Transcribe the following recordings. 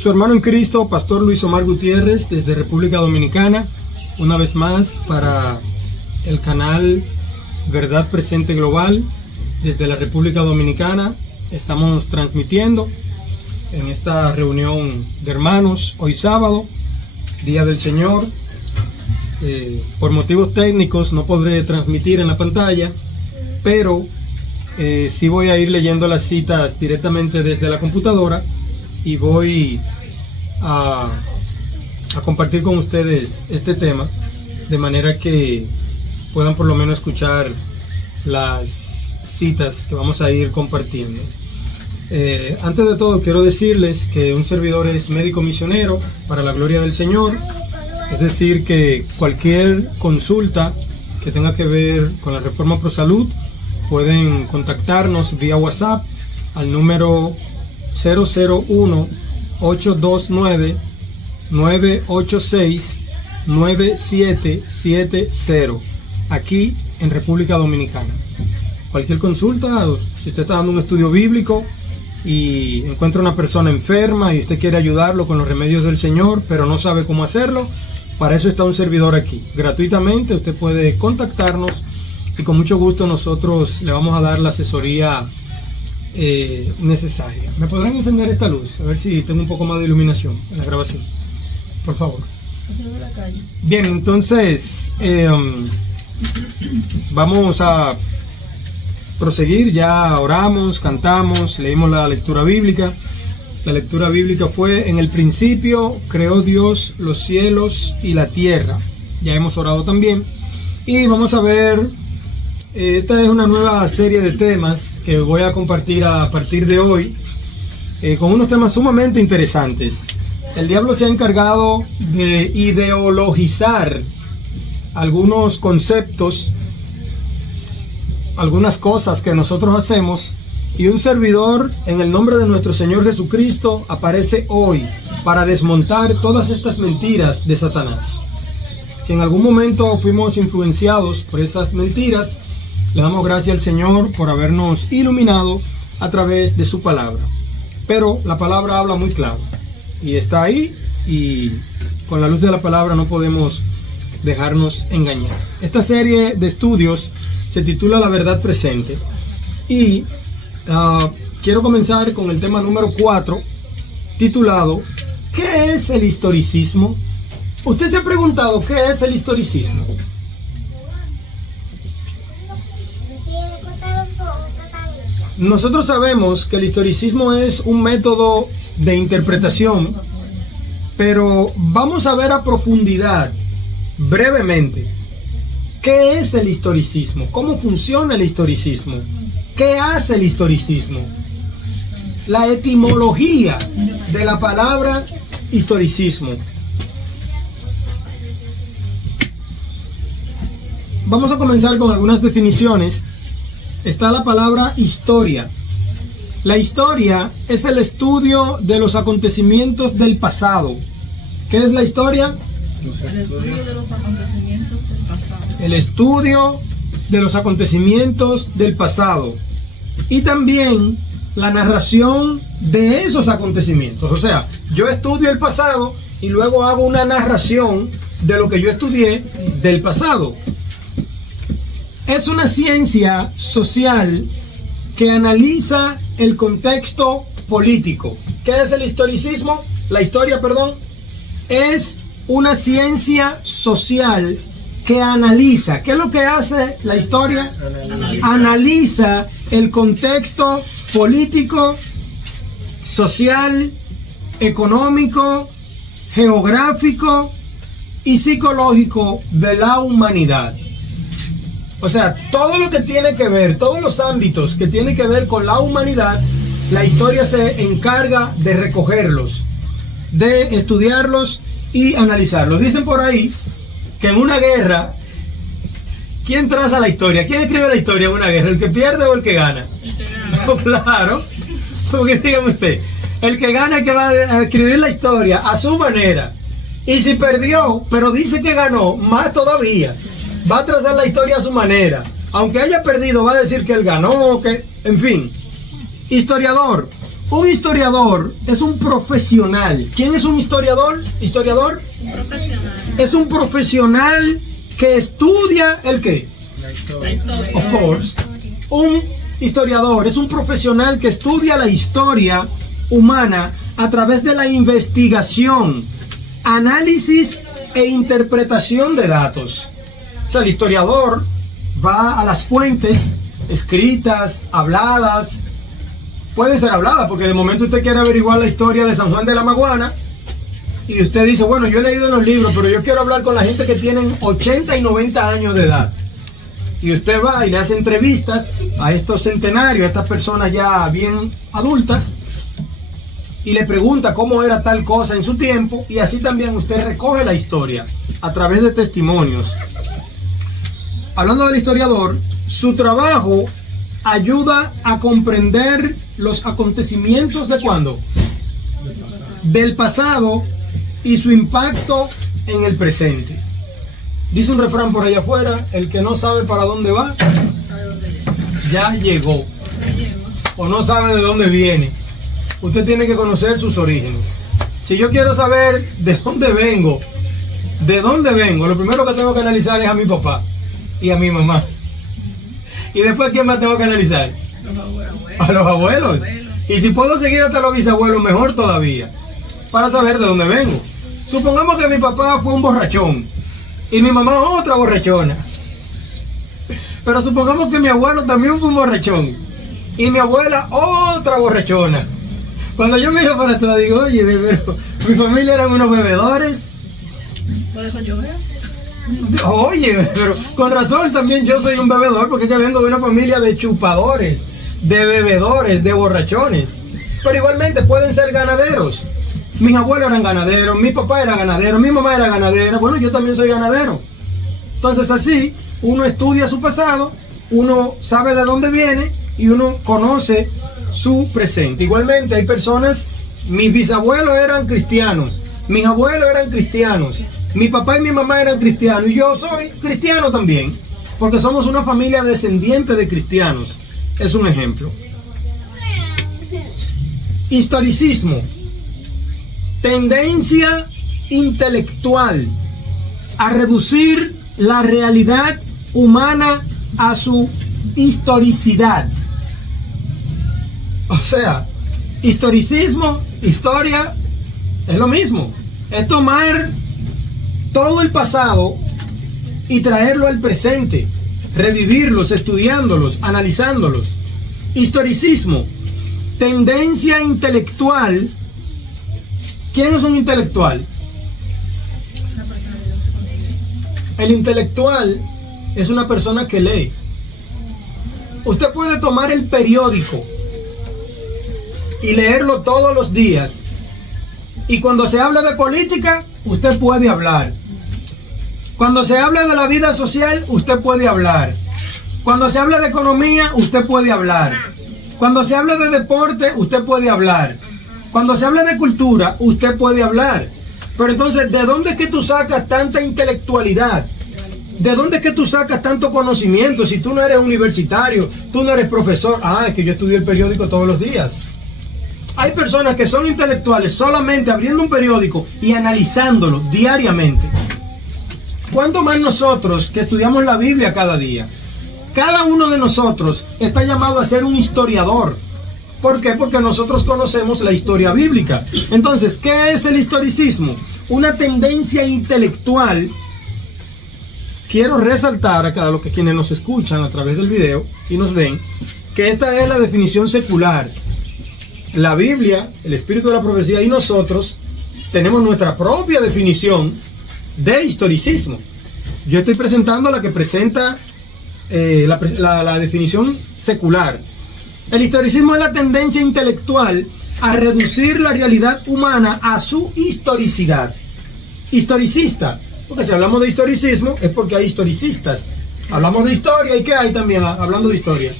Su hermano en Cristo, Pastor Luis Omar Gutiérrez, desde República Dominicana, una vez más para el canal Verdad Presente Global, desde la República Dominicana. Estamos transmitiendo en esta reunión de hermanos, hoy sábado, Día del Señor. Por motivos técnicos no podré transmitir en la pantalla, pero sí voy a ir leyendo las citas directamente desde la computadora y voy a compartir con ustedes este tema, de manera que puedan por lo menos escuchar las citas que vamos a ir compartiendo. Antes de todo quiero decirles que un servidor es médico misionero para la gloria del Señor, es decir que cualquier consulta que tenga que ver con la Reforma Pro Salud pueden contactarnos vía WhatsApp al número 001-829-986-9770 aquí en República Dominicana. Cualquier consulta, si usted está dando un estudio bíblico y encuentra una persona enferma y usted quiere ayudarlo con los remedios del Señor, pero no sabe cómo hacerlo, para eso está un servidor aquí. Gratuitamente usted puede contactarnos y con mucho gusto nosotros le vamos a dar la asesoría necesaria. ¿Me podrán encender esta luz? A ver si tengo un poco más de iluminación en la grabación, por favor. Bien, entonces vamos a proseguir. Ya oramos, cantamos, leímos la lectura bíblica. La lectura bíblica fue: en el principio creó Dios los cielos y la tierra. Ya hemos orado también y vamos a ver, esta es una nueva serie de temas que voy a compartir a partir de hoy, con unos temas sumamente interesantes. El diablo se ha encargado de ideologizar algunos conceptos, algunas cosas que nosotros hacemos, y un servidor, en el nombre de nuestro Señor Jesucristo, aparece hoy para desmontar todas estas mentiras de Satanás. Si en algún momento fuimos influenciados por esas mentiras, le damos gracias al Señor por habernos iluminado a través de su palabra. Pero la palabra habla muy claro y está ahí, y con la luz de la palabra no podemos dejarnos engañar. Esta serie de estudios se titula La Verdad Presente, y quiero comenzar con el tema número 4, titulado ¿qué es el historicismo? ¿Usted se ha preguntado qué es el historicismo? Nosotros sabemos que el historicismo es un método de interpretación, pero vamos a ver a profundidad, brevemente, ¿qué es el historicismo? ¿Cómo funciona el historicismo? ¿Qué hace el historicismo? La etimología de la palabra historicismo. Vamos a comenzar con algunas definiciones. Está la palabra historia. La historia es el estudio de los acontecimientos del pasado. ¿Qué es la historia? El estudio de los acontecimientos del pasado. El estudio de los acontecimientos del pasado. Y también la narración de esos acontecimientos. O sea, yo estudio el pasado y luego hago una narración de lo que yo estudié del pasado. Es una ciencia social que analiza el contexto político. ¿Qué es el historicismo? La historia, perdón. Es una ciencia social que analiza. ¿Qué es lo que hace la historia? Analiza el contexto político, social, económico, geográfico y psicológico de la humanidad. O sea, todo lo que tiene que ver, todos los ámbitos que tienen que ver con la humanidad, la historia se encarga de recogerlos, de estudiarlos y analizarlos. Dicen por ahí que en una guerra, ¿quién traza la historia? ¿Quién escribe la historia en una guerra? ¿El que pierde o el que gana? No, claro. Porque dígame usted, el que gana es que va a escribir la historia a su manera. Y si perdió, pero dice que ganó, más todavía, va a trazar la historia a su manera. Aunque haya perdido, va a decir que él ganó, que, en fin. Historiador, Un historiador es un profesional. ¿Quién es un historiador? ¿Historiador? Un profesional. Es un profesional que estudia ¿el qué? La historia. Of course. Un historiador es un profesional que estudia la historia humana a través de la investigación, análisis e interpretación de datos. O sea, el historiador va a las fuentes escritas, habladas. Pueden ser habladas, porque de momento usted quiere averiguar la historia de San Juan de la Maguana y usted dice, bueno, yo he leído en los libros, pero yo quiero hablar con la gente que tienen 80 y 90 años de edad. Y usted va y le hace entrevistas a estos centenarios, a estas personas ya bien adultas, y le pregunta cómo era tal cosa en su tiempo, y así también usted recoge la historia a través de testimonios. Hablando del historiador, su trabajo ayuda a comprender los acontecimientos de ¿cuándo? Del pasado y su impacto en el presente. Dice un refrán por allá afuera, el que no sabe para dónde va, ya llegó. O no sabe de dónde viene. Usted tiene que conocer sus orígenes. Si yo quiero saber de dónde vengo, lo primero que tengo que analizar es a mi papá y a mi mamá. Y después, ¿quién más tengo que analizar? Los abuelos. A los abuelos. Y si puedo seguir hasta los bisabuelos, mejor todavía, para saber de dónde vengo. Supongamos que mi papá fue un borrachón y mi mamá otra borrachona. Pero supongamos que mi abuelo también fue un borrachón y mi abuela otra borrachona. Cuando yo miro para atrás digo, oye, pero mi familia eran unos bebedores. Por eso yo veo. Oye, pero con razón también yo soy un bebedor, porque yo vengo de una familia de chupadores, de bebedores, de borrachones. Pero igualmente pueden ser ganaderos. Mis abuelos eran ganaderos, mi papá era ganadero, mi mamá era ganadera. Bueno, yo también soy ganadero. Entonces así, uno estudia su pasado, uno sabe de dónde viene y uno conoce su presente. Igualmente hay personas, mis bisabuelos eran cristianos, mis abuelos eran cristianos, mi papá y mi mamá eran cristianos y yo soy cristiano también, porque somos una familia descendiente de cristianos. Es un ejemplo. Historicismo, tendencia intelectual a reducir la realidad humana a su historicidad. O sea, historicismo, historia, es lo mismo. Es tomar todo el pasado y traerlo al presente, revivirlos, estudiándolos, analizándolos. Historicismo, tendencia intelectual. ¿Quién es un intelectual? El intelectual es una persona que lee. Usted puede tomar el periódico y leerlo todos los días. Y cuando se habla de política, usted puede hablar. Cuando se habla de la vida social, usted puede hablar. Cuando se habla de economía, usted puede hablar. Cuando se habla de deporte, usted puede hablar. Cuando se habla de cultura, usted puede hablar. Pero entonces, ¿de dónde es que tú sacas tanta intelectualidad? ¿De dónde es que tú sacas tanto conocimiento? Si tú no eres universitario, tú no eres profesor. Ah, es que yo estudio el periódico todos los días. Hay personas que son intelectuales solamente abriendo un periódico y analizándolo diariamente. ¿Cuánto más nosotros que estudiamos la Biblia cada día? Cada uno de nosotros está llamado a ser un historiador. ¿Por qué? Porque nosotros conocemos la historia bíblica. Entonces, ¿qué es el historicismo? Una tendencia intelectual. Quiero resaltar a cada los que quienes nos escuchan a través del video y nos ven, que esta es la definición secular. La Biblia, el espíritu de la profecía y nosotros tenemos nuestra propia definición de historicismo. Yo estoy presentando la que presenta la definición secular. El historicismo es la tendencia intelectual a reducir la realidad humana a su historicidad. Historicista, porque si hablamos de historicismo es porque hay historicistas. Hablamos de historia y ¿qué hay también hablando de historia?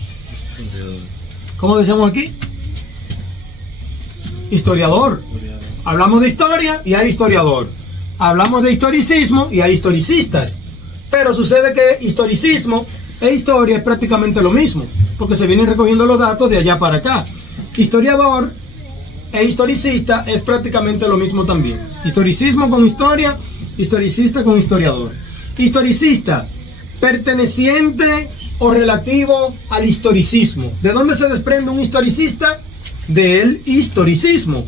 ¿Cómo decíamos aquí? Historiador. Hablamos de historia y hay historiador. Hablamos de historicismo y hay historicistas. Pero sucede que historicismo e historia es prácticamente lo mismo, porque se vienen recogiendo los datos de allá para acá. Historiador e historicista es prácticamente lo mismo también. Historicismo con historia, historicista con historiador. Historicista, perteneciente o relativo al historicismo. ¿De dónde se desprende un historicista? Del historicismo.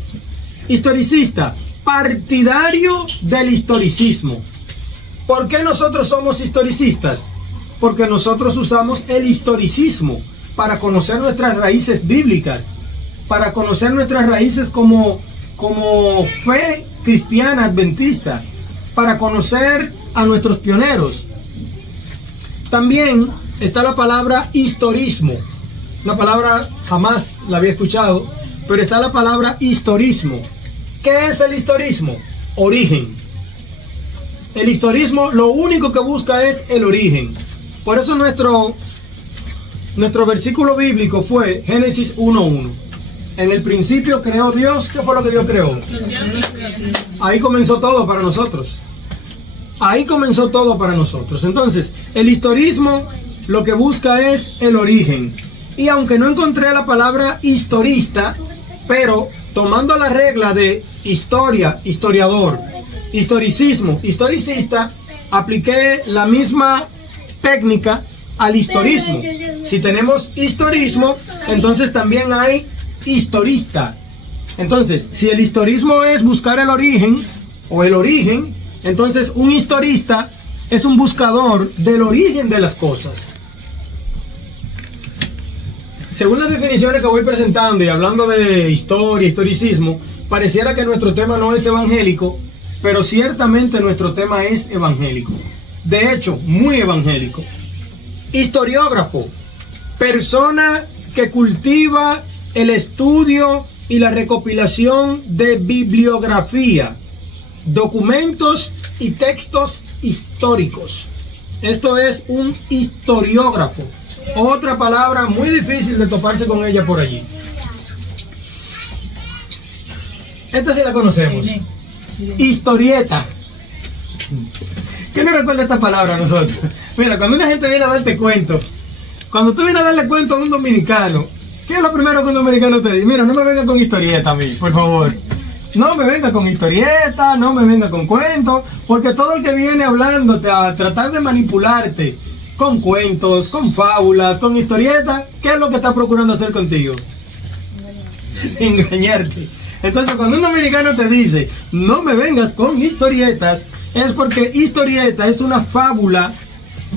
Historicista, partidario del historicismo. ¿Por qué nosotros somos historicistas? Porque nosotros usamos el historicismo para conocer nuestras raíces bíblicas, para conocer nuestras raíces como fe cristiana adventista, para conocer a nuestros pioneros. También está la palabra historismo. La palabra jamás la había escuchado, pero está la palabra historismo. ¿Qué es el historismo? Origen. El historismo lo único que busca es el origen. Por eso nuestro versículo bíblico fue Génesis 1:1. En el principio creó Dios. ¿Qué fue lo que Dios creó? Ahí comenzó todo para nosotros. Ahí comenzó todo para nosotros. Entonces, el historismo lo que busca es el origen. Y aunque no encontré la palabra historista, pero tomando la regla de historia, historiador, historicismo, historicista, apliqué la misma técnica al historismo. Si tenemos historismo, entonces también hay historista. Entonces, si el historismo es buscar el origen o el origen, entonces un historista es un buscador del origen de las cosas. Según las definiciones que voy presentando y hablando de historia, historicismo, pareciera que nuestro tema no es evangélico, pero ciertamente nuestro tema es evangélico. De hecho, muy evangélico. Historiógrafo, persona que cultiva el estudio y la recopilación de bibliografía, documentos y textos históricos. Esto es un historiógrafo. Otra palabra muy difícil de toparse con ella por allí. Esta sí la conocemos. Historieta. ¿Quién no recuerda esta palabra a nosotros? Mira, cuando una gente viene a darte cuento, cuando tú vienes a darle cuento a un dominicano, ¿qué es lo primero que un dominicano te dice? Mira, no me venga con historieta a mí, por favor. No me venga con historieta, no me venga con cuentos, porque todo el que viene hablándote a tratar de manipularte con cuentos, con fábulas, con historietas, ¿qué es lo que está procurando hacer contigo? Engañarte. Entonces, cuando un dominicano te dice, no me vengas con historietas, es porque historieta es una fábula,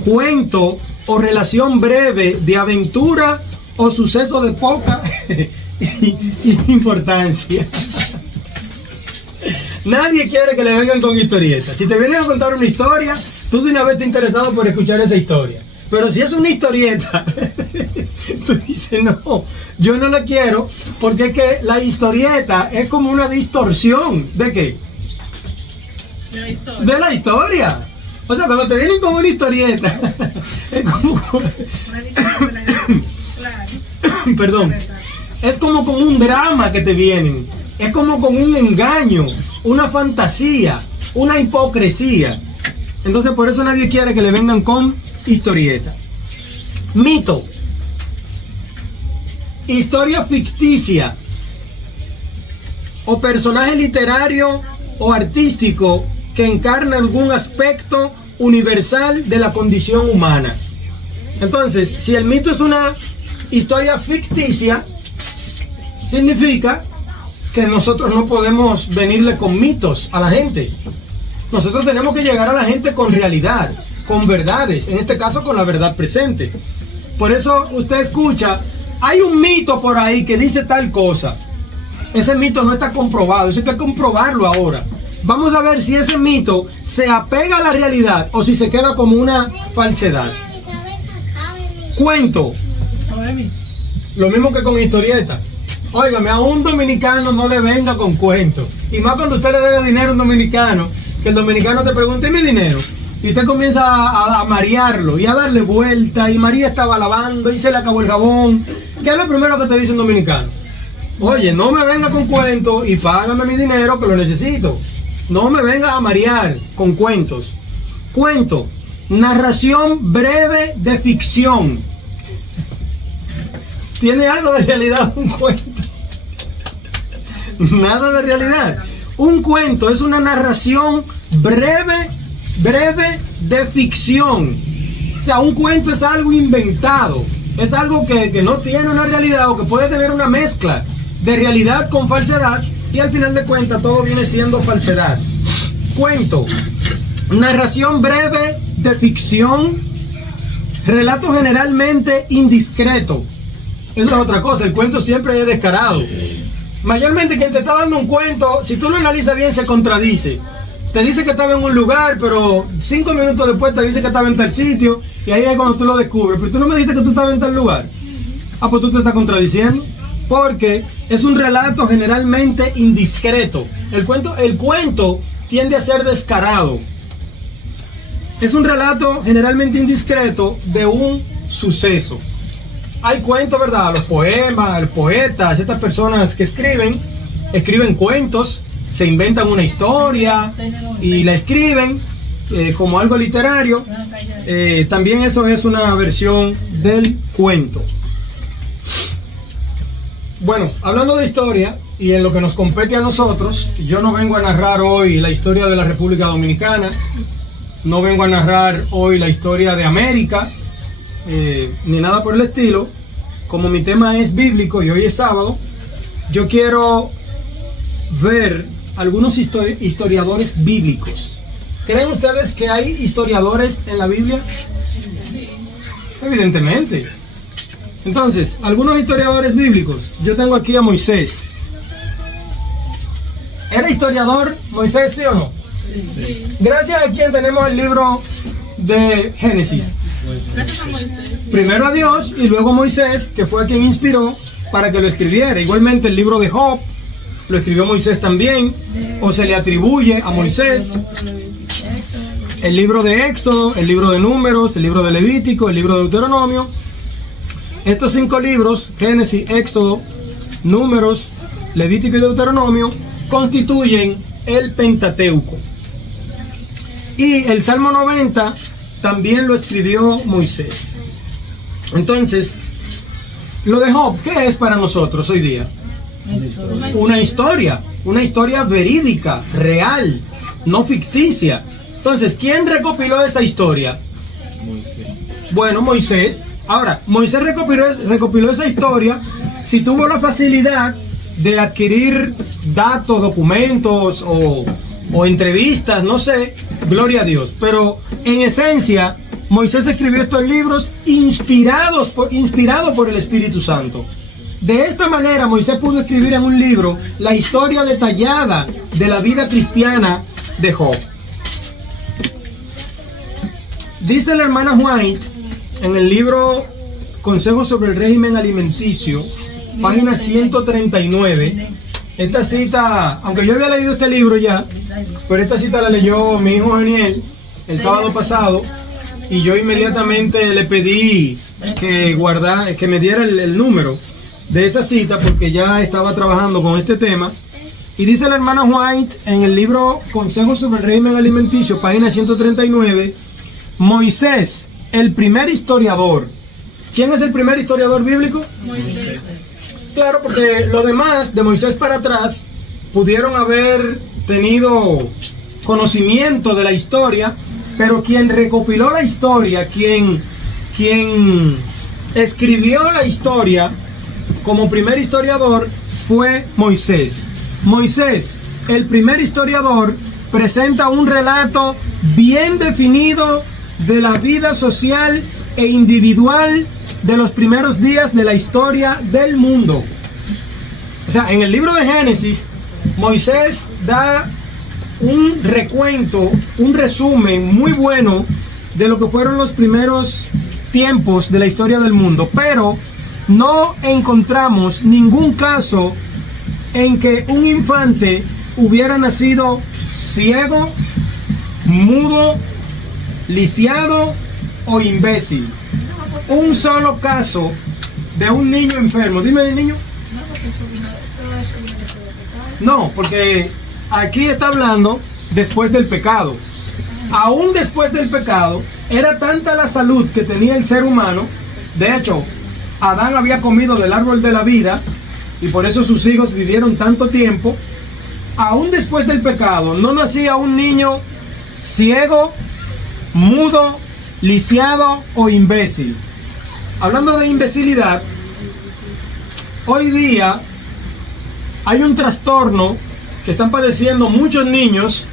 cuento o relación breve de aventura o suceso de poca importancia. Nadie quiere que le vengan con historietas. Si te vienen a contar una historia, tú de una vez estás interesado por escuchar esa historia. Pero si es una historieta, tú dices, no, yo no la quiero, porque es que la historieta es como una distorsión. ¿De qué? De la historia. De la historia. O sea, cuando te vienen con una historieta, es como... Perdón. Es como con un drama que te vienen. Es como con un engaño, una fantasía, una hipocresía. Entonces por eso nadie quiere que le vengan con historieta. Mito. Historia ficticia. O personaje literario o artístico que encarna algún aspecto universal de la condición humana. Entonces, si el mito es una historia ficticia, significa que nosotros no podemos venirle con mitos a la gente. Nosotros tenemos que llegar a la gente con realidad, con verdades, en este caso con la verdad presente. Por eso usted escucha, hay un mito por ahí que dice tal cosa. Ese mito no está comprobado, eso hay que comprobarlo ahora. Vamos a ver si ese mito se apega a la realidad o si se queda como una falsedad. Cuento. Lo mismo que con historieta. Óigame, a un dominicano no le venga con cuentos. Y más cuando usted le debe dinero a un dominicano, que el dominicano te pregunte, ¿y mi dinero? Y usted comienza a marearlo y a darle vuelta. Y María estaba lavando y se le acabó el jabón. ¿Qué es lo primero que te dice un dominicano? Oye, no me venga con cuentos y págame mi dinero que lo necesito. No me vengas a marear con cuentos. Cuento, narración breve de ficción. ¿Tiene algo de realidad un cuento? Nada de realidad. Un cuento es una narración breve de ficción. O sea, un cuento es algo inventado. Es algo que no tiene una realidad o que puede tener una mezcla de realidad con falsedad y al final de cuentas todo viene siendo falsedad. Cuento, narración breve de ficción, relato generalmente indiscreto. Eso es otra cosa, el cuento siempre es descarado. Mayormente quien te está dando un cuento, si tú lo analizas bien, se contradice. Te dice que estaba en un lugar, pero 5 minutos después te dice que estaba en tal sitio, y ahí es cuando tú lo descubres. Pero tú no me dijiste que tú estabas en tal lugar. Ah, pues tú te estás contradiciendo. Porque es un relato generalmente indiscreto. El cuento tiende a ser descarado. Es un relato generalmente indiscreto de un suceso. Hay cuentos, ¿verdad? Los poemas, los poetas, estas personas que escriben cuentos, se inventan una historia y la escriben como algo literario. También eso es una versión del cuento. Bueno, hablando de historia y en lo que nos compete a nosotros, yo no vengo a narrar hoy la historia de la República Dominicana, no vengo a narrar hoy la historia de América, ni nada por el estilo. Como mi tema es bíblico y hoy es sábado, yo quiero ver algunos historiadores bíblicos. ¿Creen ustedes que hay historiadores en la Biblia? Evidentemente. Entonces, algunos historiadores bíblicos. Yo tengo aquí a Moisés. ¿Era historiador Moisés, sí o no? Sí. Gracias a quien tenemos el libro de Génesis. Gracias a Moisés. Primero a Dios y luego a Moisés, que fue quien inspiró para que lo escribiera. Igualmente el libro de Job lo escribió Moisés también, o se le atribuye a Moisés. El libro de Éxodo, el libro de Números, el libro de Levítico, el libro de Deuteronomio. Estos 5 libros, Génesis, Éxodo, Números, Levítico y Deuteronomio, constituyen el Pentateuco. Y el Salmo 90 también lo escribió Moisés. Entonces, lo de Job, ¿qué es para nosotros hoy día? Una historia verídica, real, no ficticia. Entonces, ¿quién recopiló esa historia? Moisés. Bueno, Moisés. Ahora, Moisés recopiló esa historia. Si tuvo la facilidad de adquirir datos, documentos o entrevistas, no sé, gloria a Dios. Pero en esencia, Moisés escribió estos libros inspirado por el Espíritu Santo. De esta manera, Moisés pudo escribir en un libro la historia detallada de la vida cristiana de Job. Dice la hermana White en el libro Consejos sobre el régimen alimenticio, página 139. Esta cita, aunque yo había leído este libro ya, pero esta cita la leyó mi hijo Daniel el sábado pasado, y yo inmediatamente le pedí que me diera el número de esa cita, porque ya estaba trabajando con este tema. Y dice la hermana White en el libro Consejos sobre el régimen alimenticio, página 139, Moisés, el primer historiador. ¿Quién es el primer historiador bíblico? Moisés. Claro, porque los demás, de Moisés para atrás, pudieron haber tenido conocimiento de la historia, pero quien recopiló la historia, quien escribió la historia como primer historiador fue Moisés. Moisés, el primer historiador, presenta un relato bien definido de la vida social e individual de los primeros días de la historia del mundo. O sea, en el libro de Génesis, Moisés da un recuento, un resumen muy bueno de lo que fueron los primeros tiempos de la historia del mundo, pero no encontramos ningún caso en que un infante hubiera nacido ciego, mudo, lisiado o imbécil. Un solo caso de un niño enfermo. Dime del niño. No, porque aquí está hablando después del pecado. Aún después del pecado, era tanta la salud que tenía el ser humano. De hecho, Adán había comido del árbol de la vida y por eso sus hijos vivieron tanto tiempo, aún después del pecado, no nacía un niño ciego, mudo, lisiado o imbécil. Hablando de imbecilidad, hoy día hay un trastorno que están padeciendo muchos niños,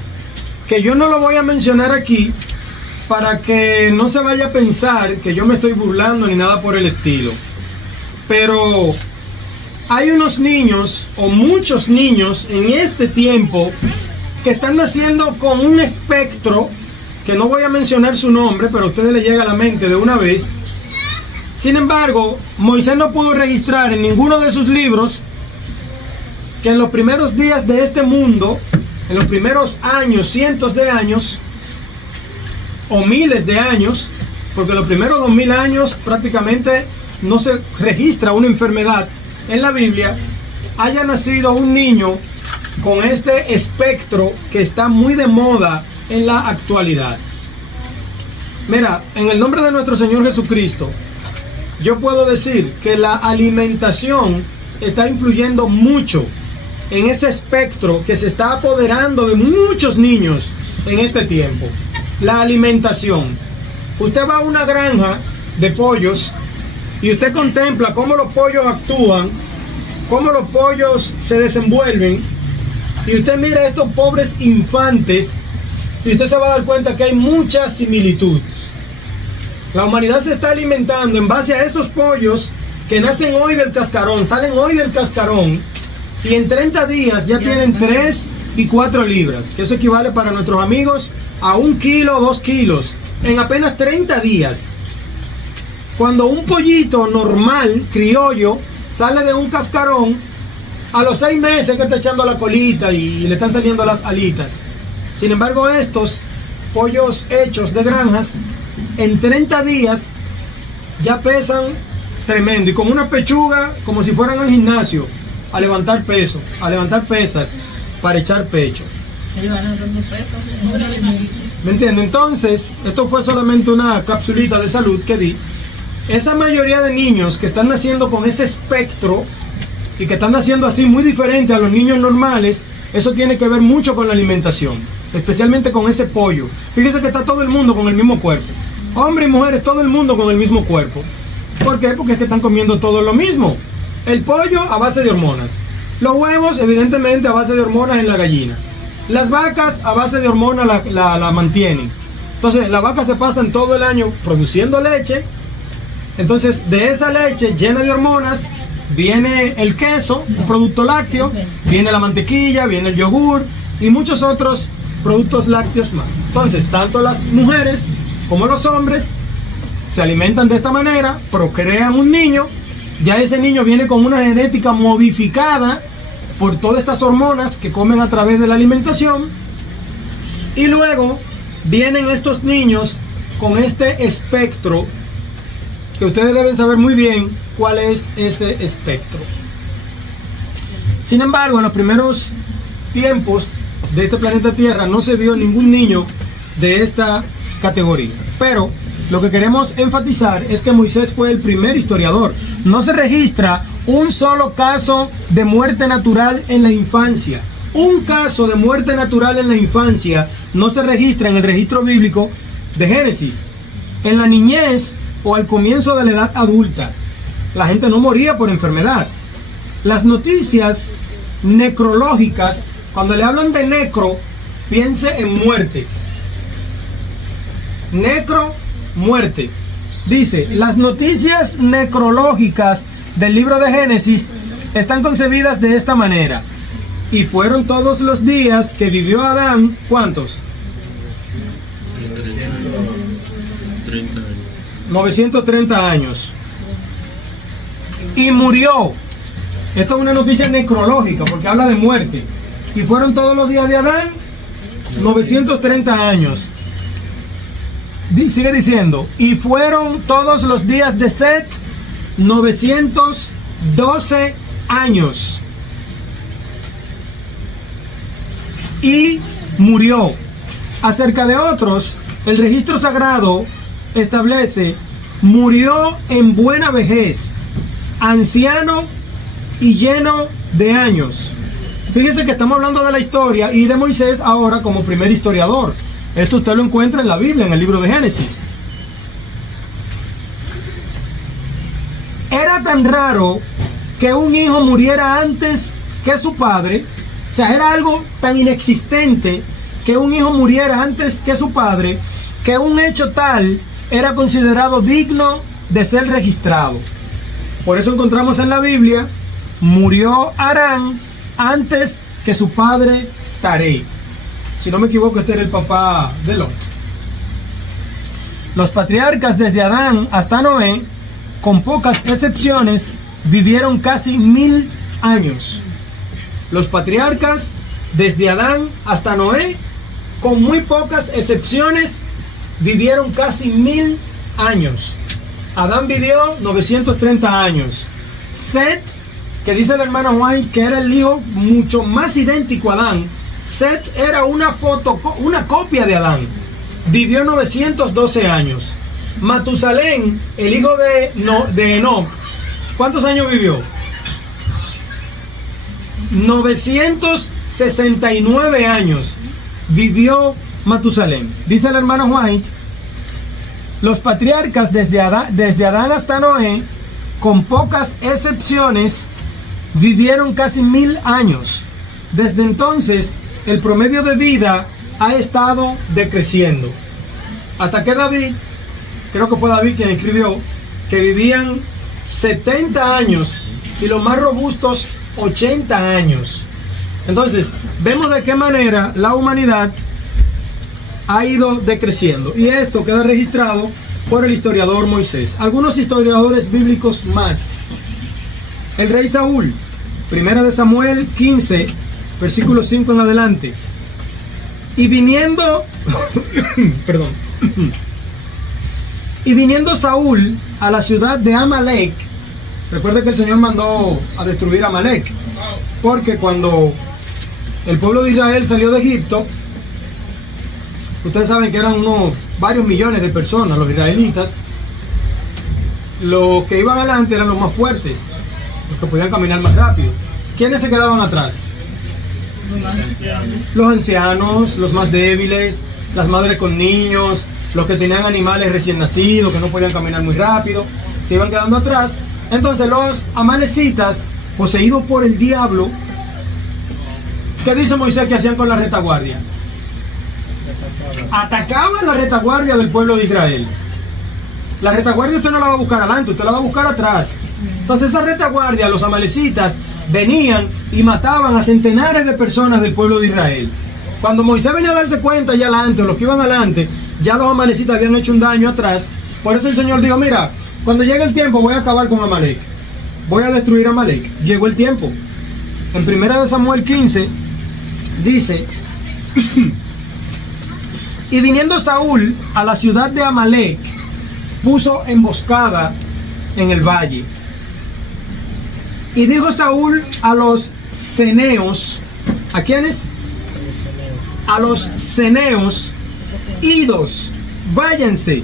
que yo no lo voy a mencionar aquí para que no se vaya a pensar que yo me estoy burlando ni nada por el estilo. Pero hay unos niños o muchos niños en este tiempo que están naciendo con un espectro, que no voy a mencionar su nombre, pero a ustedes les llega a la mente de una vez. Sin embargo, Moisés no pudo registrar en ninguno de sus libros que en los primeros días de este mundo, en los primeros años, cientos de años o miles de años, porque los primeros 2000 años prácticamente no se registra una enfermedad en la Biblia, haya nacido un niño con este espectro que está muy de moda en la actualidad. Mira, en el nombre de nuestro Señor Jesucristo, yo puedo decir que la alimentación está influyendo mucho en ese espectro que se está apoderando de muchos niños en este tiempo. La alimentación. Usted va a una granja de pollos y usted contempla cómo los pollos actúan, cómo los pollos se desenvuelven, y usted mira a estos pobres infantes y usted se va a dar cuenta que hay mucha similitud. La humanidad se está alimentando en base a esos pollos que nacen hoy del cascarón, salen hoy del cascarón, y en 30 días ya tienen 3 y 4 libras, que eso equivale para nuestros amigos a 1 kilo, 2 kilos, en apenas 30 días. Cuando un pollito normal, criollo, sale de un cascarón, a los 6 meses que está echando la colita y le están saliendo las alitas. Sin embargo, estos pollos hechos de granjas, en 30 días ya pesan tremendo, y con una pechuga como si fueran al gimnasio a levantar peso, a levantar pesas para echar pecho. ¿Me entienden? Entonces, esto fue solamente una capsulita de salud que di. Esa mayoría de niños que están naciendo con ese espectro y que están naciendo así muy diferente a los niños normales, eso tiene que ver mucho con la alimentación, especialmente con ese pollo. Fíjense que está todo el mundo con el mismo cuerpo, hombres y mujeres, todo el mundo con el mismo cuerpo. ¿Por qué? Porque es que están comiendo todo lo mismo. El pollo a base de hormonas, los huevos evidentemente a base de hormonas en la gallina, las vacas a base de hormonas la mantienen. Entonces las vacas se pasan todo el año produciendo leche. Entonces de esa leche llena de hormonas viene el queso, un producto lácteo, viene la mantequilla, viene el yogur y muchos otros productos lácteos más. Entonces tanto las mujeres como los hombres se alimentan de esta manera, procrean un niño, ya ese niño viene con una genética modificada por todas estas hormonas que comen a través de la alimentación, y luego vienen estos niños con este espectro, que ustedes deben saber muy bien cuál es ese espectro. Sin embargo, en los primeros tiempos de este planeta Tierra no se vio ningún niño de esta categoría, pero lo que queremos enfatizar es que Moisés fue el primer historiador. No se registra un solo caso de muerte natural en la infancia. Un caso de muerte natural en la infancia no se registra en el registro bíblico de Génesis. En la niñez o al comienzo de la edad adulta, la gente no moría por enfermedad. Las noticias necrológicas, cuando le hablan de necro, piense en muerte. Necro, muerte. Dice, las noticias necrológicas del libro de Génesis están concebidas de esta manera. Y fueron todos los días que vivió Adán, ¿cuántos? 930 años. Y murió. Esto es una noticia necrológica porque habla de muerte. Y fueron todos los días de Adán 930 años. Sigue diciendo, y fueron todos los días de Set 912 años. Y murió. Acerca de otros, el registro sagrado establece, murió en buena vejez, anciano y lleno de años. Fíjese que estamos hablando de la historia y de Moisés ahora como primer historiador. Esto usted lo encuentra en la Biblia, en el libro de Génesis. Era tan raro que un hijo muriera antes que su padre. O sea, era algo tan inexistente que un hijo muriera antes que su padre, que un hecho tal era considerado digno de ser registrado. Por eso encontramos en la Biblia, murió Harán antes que su padre Taré. Si no me equivoco, este era el papá de Lot. Los patriarcas desde Adán hasta Noé, con pocas excepciones, vivieron casi 1000 años. Los patriarcas desde Adán hasta Noé, con muy pocas excepciones, vivieron casi 1000 años. Adán vivió 930 años. Set, que dice el hermano White que era el hijo mucho más idéntico a Adán. Set era una copia de Adán. Vivió 912 años. Matusalén, el hijo de Enoc, ¿cuántos años vivió? 969 años vivió Matusalén. Dice el hermano White, los patriarcas desde Adán hasta Noé, con pocas excepciones, vivieron casi 1000 años. Desde entonces, el promedio de vida ha estado decreciendo. Hasta que David, creo que fue David quien escribió, que vivían 70 años y los más robustos 80 años. Entonces, vemos de qué manera la humanidad ha ido decreciendo. Y esto queda registrado por el historiador Moisés. Algunos historiadores bíblicos más. El rey Saúl, primera de Samuel 15, versículo 5 en adelante. Y viniendo, perdón, y viniendo Saúl a la ciudad de Amalek, recuerde que el Señor mandó a destruir a Amalek, porque cuando el pueblo de Israel salió de Egipto, ustedes saben que eran varios millones de personas, los israelitas. Los que iban adelante eran los más fuertes, los que podían caminar más rápido. ¿Quiénes se quedaban atrás? Los ancianos, los más débiles, las madres con niños, los que tenían animales recién nacidos, que no podían caminar muy rápido, se iban quedando atrás. Entonces los amalecitas, poseídos por el diablo, ¿qué dice Moisés que hacían con la retaguardia? Atacaban la retaguardia del pueblo de Israel. La retaguardia usted no la va a buscar adelante, usted la va a buscar atrás. Entonces esa retaguardia, los amalecitas venían y mataban a centenares de personas del pueblo de Israel. Cuando Moisés venía a darse cuenta ya adelante, los que iban adelante, ya los amalecitas habían hecho un daño atrás. Por eso el Señor dijo, mira, cuando llegue el tiempo voy a acabar con Amalek, voy a destruir a Amalek. Llegó el tiempo. En 1 Samuel 15 dice, y viniendo Saúl a la ciudad de Amalek, puso emboscada en el valle. Y dijo Saúl a los ceneos, ¿a quiénes? A los ceneos, idos, váyanse,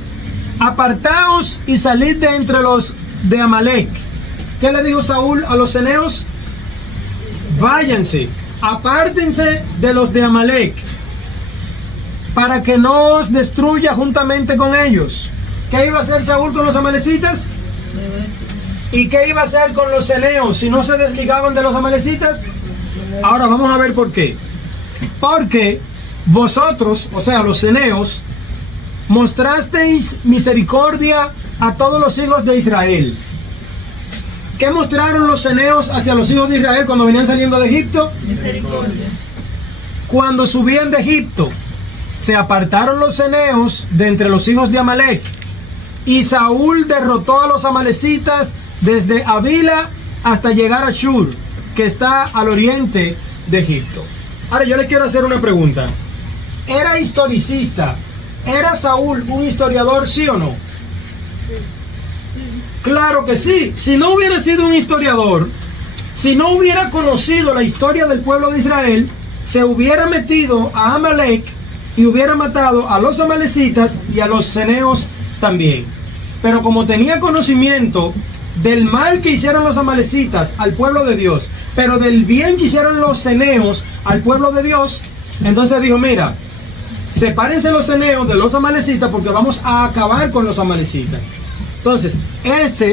apartaos y salid de entre los de Amalek. ¿Qué le dijo Saúl a los ceneos? Váyanse, apártense de los de Amalek, para que no os destruya juntamente con ellos. ¿Qué iba a hacer Saúl con los amalecitas? ¿Y qué iba a hacer con los ceneos si no se desligaban de los amalecitas? Ahora vamos a ver por qué. Porque vosotros, o sea, los ceneos, mostrasteis misericordia a todos los hijos de Israel. ¿Qué mostraron los ceneos hacia los hijos de Israel cuando venían saliendo de Egipto? Misericordia. Cuando subían de Egipto, se apartaron los ceneos de entre los hijos de Amalek. Y Saúl derrotó a los amalecitas desde Avila hasta llegar a Shur, que está al oriente de Egipto. Ahora yo le quiero hacer una pregunta. ¿Era historicista? ¿Era Saúl un historiador, sí o no? Sí. Claro que sí. Si no hubiera sido un historiador, si no hubiera conocido la historia del pueblo de Israel, se hubiera metido a Amalek y hubiera matado a los amalecitas y a los ceneos también. Pero como tenía conocimiento del mal que hicieron los amalecitas al pueblo de Dios, pero del bien que hicieron los ceneos al pueblo de Dios, entonces dijo, mira, sepárense los ceneos de los amalecitas porque vamos a acabar con los amalecitas. Entonces,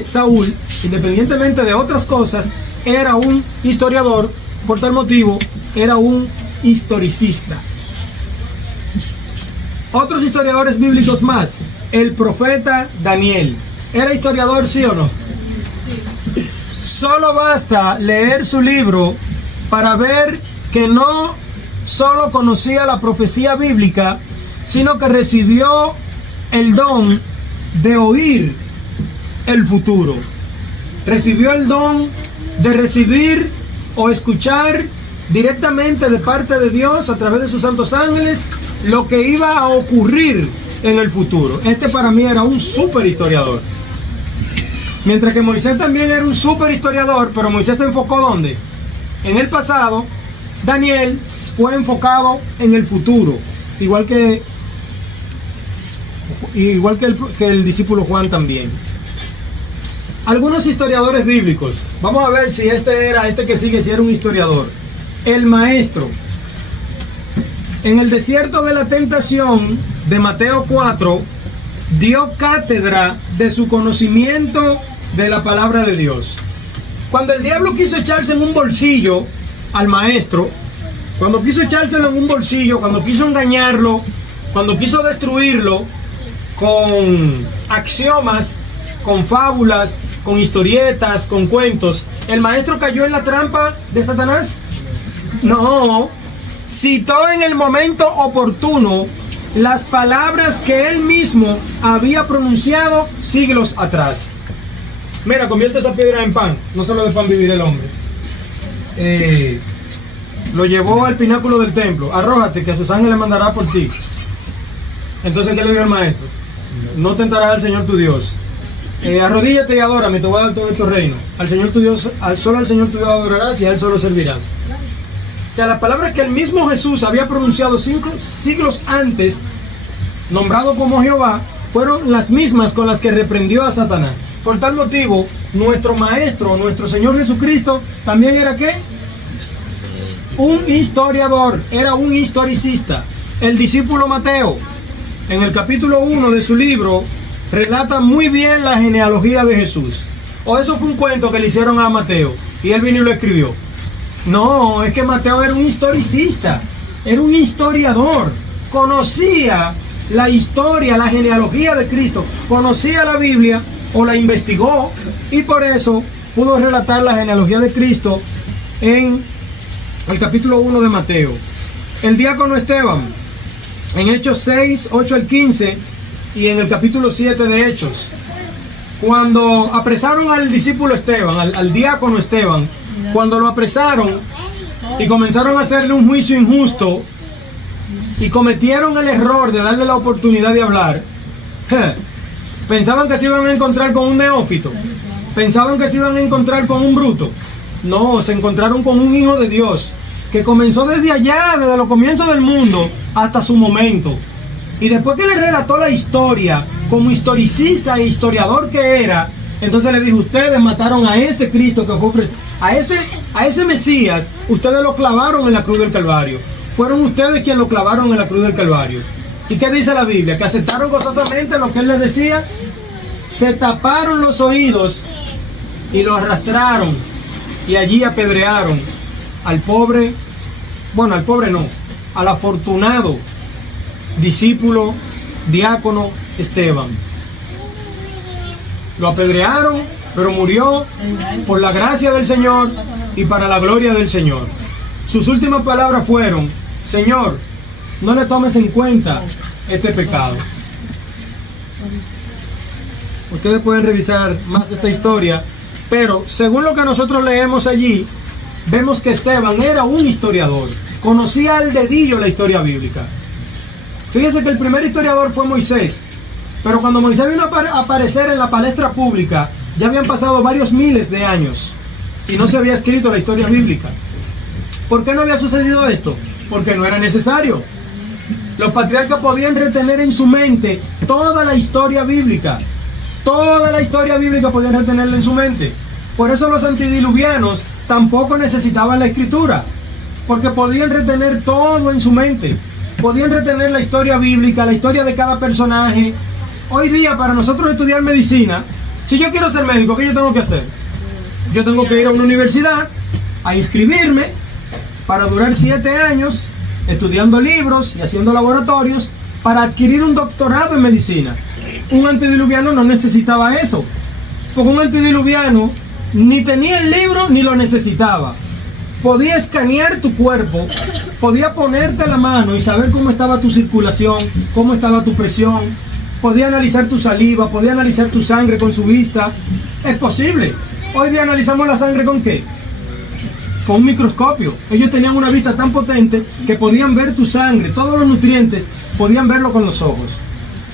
Saúl, independientemente de otras cosas, era un historiador, por tal motivo, era un historicista. Otros historiadores bíblicos más, el profeta Daniel, ¿era historiador, sí o no? Sí. Solo basta leer su libro para ver que no solo conocía la profecía bíblica, sino que recibió el don de oír el futuro. Recibió el don de recibir o escuchar directamente de parte de Dios a través de sus santos ángeles lo que iba a ocurrir en el futuro. Para mí era un súper historiador. Mientras que Moisés también era un súper historiador, pero Moisés se enfocó ¿dónde? En el pasado. Daniel fue enfocado en el futuro, igual que el discípulo Juan también. Algunos historiadores bíblicos, vamos a ver si este que sigue si era un historiador. El maestro. En el desierto de la tentación de Mateo 4, dio cátedra de su conocimiento de la palabra de Dios. Cuando el diablo quiso echarse en un bolsillo al maestro, cuando quiso echárselo en un bolsillo, cuando quiso engañarlo, cuando quiso destruirlo con axiomas, con fábulas, con historietas, con cuentos, ¿el maestro cayó en la trampa de Satanás? No, citó en el momento oportuno las palabras que él mismo había pronunciado siglos atrás. Mira, convierte esa piedra en pan, no solo de pan vivirá el hombre. Lo llevó al pináculo del templo, arrójate que a sus ángeles mandará por ti. Entonces, ¿qué le dijo el maestro? No tentarás al Señor tu Dios. Arrodíllate y adórame, te voy a dar todo tu reino. Al Señor tu Dios, solo al Señor tu Dios adorarás y a Él solo servirás. O sea, las palabras que el mismo Jesús había pronunciado siglos antes, nombrado como Jehová, fueron las mismas con las que reprendió a Satanás. Por tal motivo, nuestro Maestro, nuestro Señor Jesucristo, también era ¿qué? Un historiador, era un historicista. El discípulo Mateo, en el capítulo 1 de su libro, relata muy bien la genealogía de Jesús. O eso fue un cuento que le hicieron a Mateo y él vino y lo escribió. No, es que Mateo era un historicista, era un historiador, conocía la historia, la genealogía de Cristo, conocía la Biblia o la investigó y por eso pudo relatar la genealogía de Cristo en el capítulo 1 de Mateo. El diácono Esteban, en Hechos 6, 8 al 15 y en el capítulo 7 de Hechos, cuando apresaron al discípulo Esteban, al diácono Esteban, cuando lo apresaron y comenzaron a hacerle un juicio injusto y cometieron el error de darle la oportunidad de hablar, pensaban que se iban a encontrar con un neófito, pensaban que se iban a encontrar con un bruto. No, se encontraron con un hijo de Dios que comenzó desde allá, desde los comienzos del mundo hasta su momento. Y después que le relató la historia como historicista e historiador que era, entonces le dijo: ustedes mataron a ese Cristo que fue ofrecido, a ese Mesías, ustedes lo clavaron en la cruz del Calvario. Fueron ustedes quienes lo clavaron en la cruz del Calvario. ¿Y qué dice la Biblia? Que aceptaron gozosamente lo que él les decía, se taparon los oídos y lo arrastraron y allí apedrearon al pobre, bueno, al pobre no, al afortunado discípulo, diácono Esteban. Lo apedrearon, pero murió por la gracia del Señor y para la gloria del Señor. Sus últimas palabras fueron: Señor, no le tomes en cuenta este pecado. Ustedes pueden revisar más esta historia, pero según lo que nosotros leemos allí, vemos que Esteban era un historiador, conocía al dedillo la historia bíblica. Fíjense que el primer historiador fue Moisés, pero cuando Moisés vino a aparecer en la palestra pública, ya habían pasado varios miles de años y no se había escrito la historia bíblica. ¿Por qué no había sucedido esto? Porque no era necesario. Los patriarcas podían retener en su mente toda la historia bíblica, Toda la historia bíblica podían retenerla en su mente. Por eso los antidiluvianos tampoco necesitaban la escritura, porque podían retener todo en su mente. Podían retener la historia bíblica, la historia de cada personaje. Hoy día, para nosotros estudiar medicina, si yo quiero ser médico, ¿qué yo tengo que hacer? Yo tengo que ir a una universidad a inscribirme para durar 7 años estudiando libros y haciendo laboratorios para adquirir un doctorado en medicina. Un antediluviano no necesitaba eso, porque un antediluviano ni tenía el libro ni lo necesitaba. Podía escanear tu cuerpo, podía ponerte la mano y saber cómo estaba tu circulación, cómo estaba tu presión, podía analizar tu saliva, podía analizar tu sangre con su vista. Es posible. Hoy día analizamos la sangre ¿con qué? Con un microscopio. Ellos tenían una vista tan potente que podían ver tu sangre, todos los nutrientes, podían verlo con los ojos.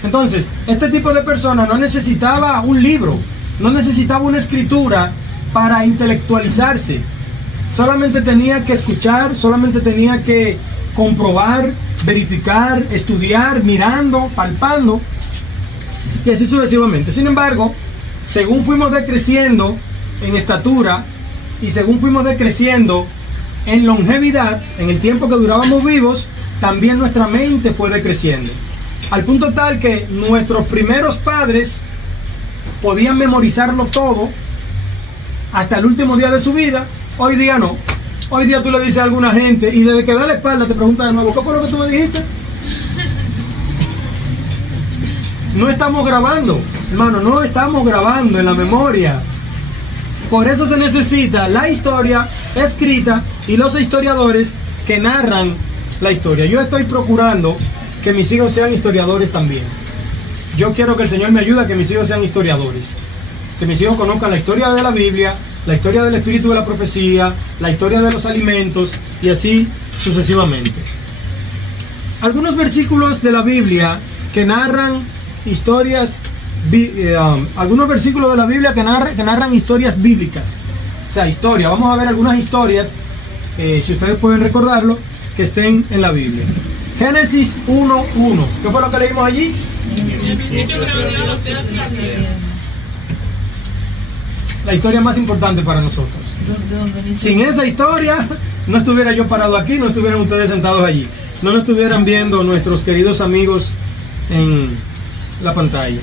Entonces, este tipo de persona no necesitaba un libro, no necesitaba una escritura para intelectualizarse. Solamente tenía que escuchar, solamente tenía que comprobar, verificar, estudiar, mirando, palpando, y así sucesivamente. Sin embargo, según fuimos decreciendo en estatura y según fuimos decreciendo en longevidad, en el tiempo que durábamos vivos, también nuestra mente fue decreciendo. Al punto tal que nuestros primeros padres podían memorizarlo todo hasta el último día de su vida. Hoy día no. Hoy día tú le dices a alguna gente y desde que da la espalda te pregunta de nuevo, ¿qué fue lo que tú me dijiste? No estamos grabando, hermano, no estamos grabando en la memoria. Por eso se necesita la historia escrita y los historiadores que narran la historia. Yo estoy procurando que mis hijos sean historiadores también. Yo quiero que el Señor me ayude a que mis hijos sean historiadores. Que mis hijos conozcan la historia de la Biblia, la historia del espíritu de la profecía, la historia de los alimentos y así sucesivamente. Algunos versículos de la Biblia que narran historias, algunos versículos de la Biblia que narran historias bíblicas. O sea, historia. Vamos a ver algunas historias, si ustedes pueden recordarlo, que estén en la Biblia. Génesis 1:1. ¿Qué fue lo que leímos allí? La historia más importante para nosotros. Sin esa historia no estuviera yo parado aquí, no estuvieran ustedes sentados allí, no nos estuvieran viendo nuestros queridos amigos en la pantalla.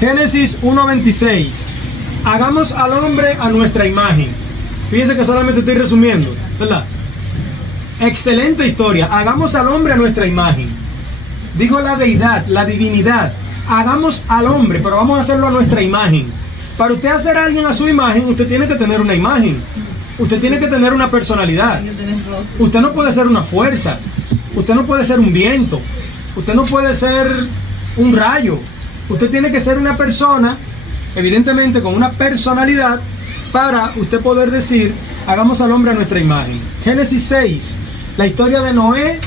Génesis 1:26. Hagamos al hombre a nuestra imagen. Fíjense que solamente estoy resumiendo, ¿verdad? Excelente historia. Hagamos al hombre a nuestra imagen. Dijo la deidad, la divinidad. Hagamos al hombre, pero vamos a hacerlo a nuestra imagen. Para usted hacer a alguien a su imagen, usted tiene que tener una imagen. Usted tiene que tener una personalidad. Usted no puede ser una fuerza. Usted no puede ser un viento. Usted no puede ser un rayo. Usted tiene que ser una persona, evidentemente con una personalidad, para usted poder decir, hagamos al hombre a nuestra imagen. Génesis 6, la historia de Noé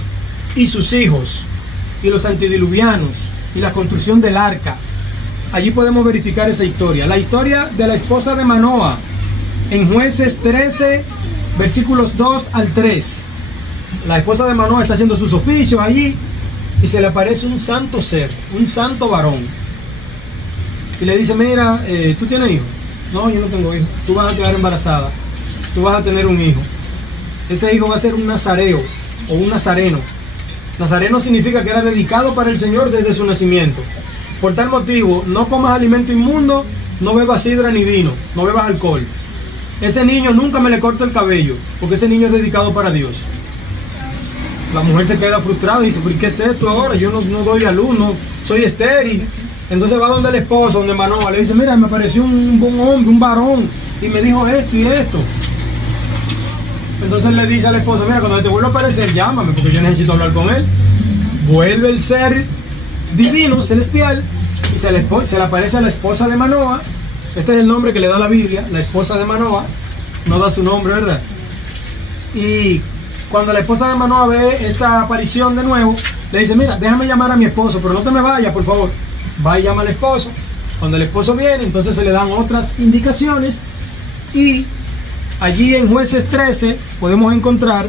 y sus hijos, y los antediluvianos, y la construcción del arca. Allí podemos verificar esa historia. La historia de la esposa de Manoa, en Jueces 13, versículos 2 al 3. La esposa de Manoa está haciendo sus oficios allí, y se le aparece un santo ser, un santo varón. Y le dice, mira, ¿tú tienes hijos? No, yo no tengo hijos. Tú vas a quedar embarazada. Tú vas a tener un hijo. Ese hijo va a ser un nazareo o un nazareno. Nazareno significa que era dedicado para el Señor desde su nacimiento. Por tal motivo, no comas alimento inmundo, no bebas sidra ni vino, no bebas alcohol. Ese niño nunca me le corto el cabello, porque ese niño es dedicado para Dios. La mujer se queda frustrada y dice, ¿pero qué es esto ahora? Yo no doy a luz, no, soy estéril. Entonces va donde el esposo, donde Manoa, le dice, mira, me apareció un buen hombre, un varón, y me dijo esto y esto. Entonces le dice al esposo, mira, cuando te vuelva a aparecer, llámame, porque yo necesito hablar con él. Vuelve el ser divino, celestial, y se le aparece a la esposa de Manoa. Este es el nombre que le da la Biblia, la esposa de Manoa. No da su nombre, ¿verdad? Y cuando la esposa de Manoa ve esta aparición de nuevo, le dice, mira, déjame llamar a mi esposo, pero no te me vayas, por favor. Va y llama al esposo. Cuando el esposo viene, entonces se le dan otras indicaciones, y allí en Jueces 13 podemos encontrar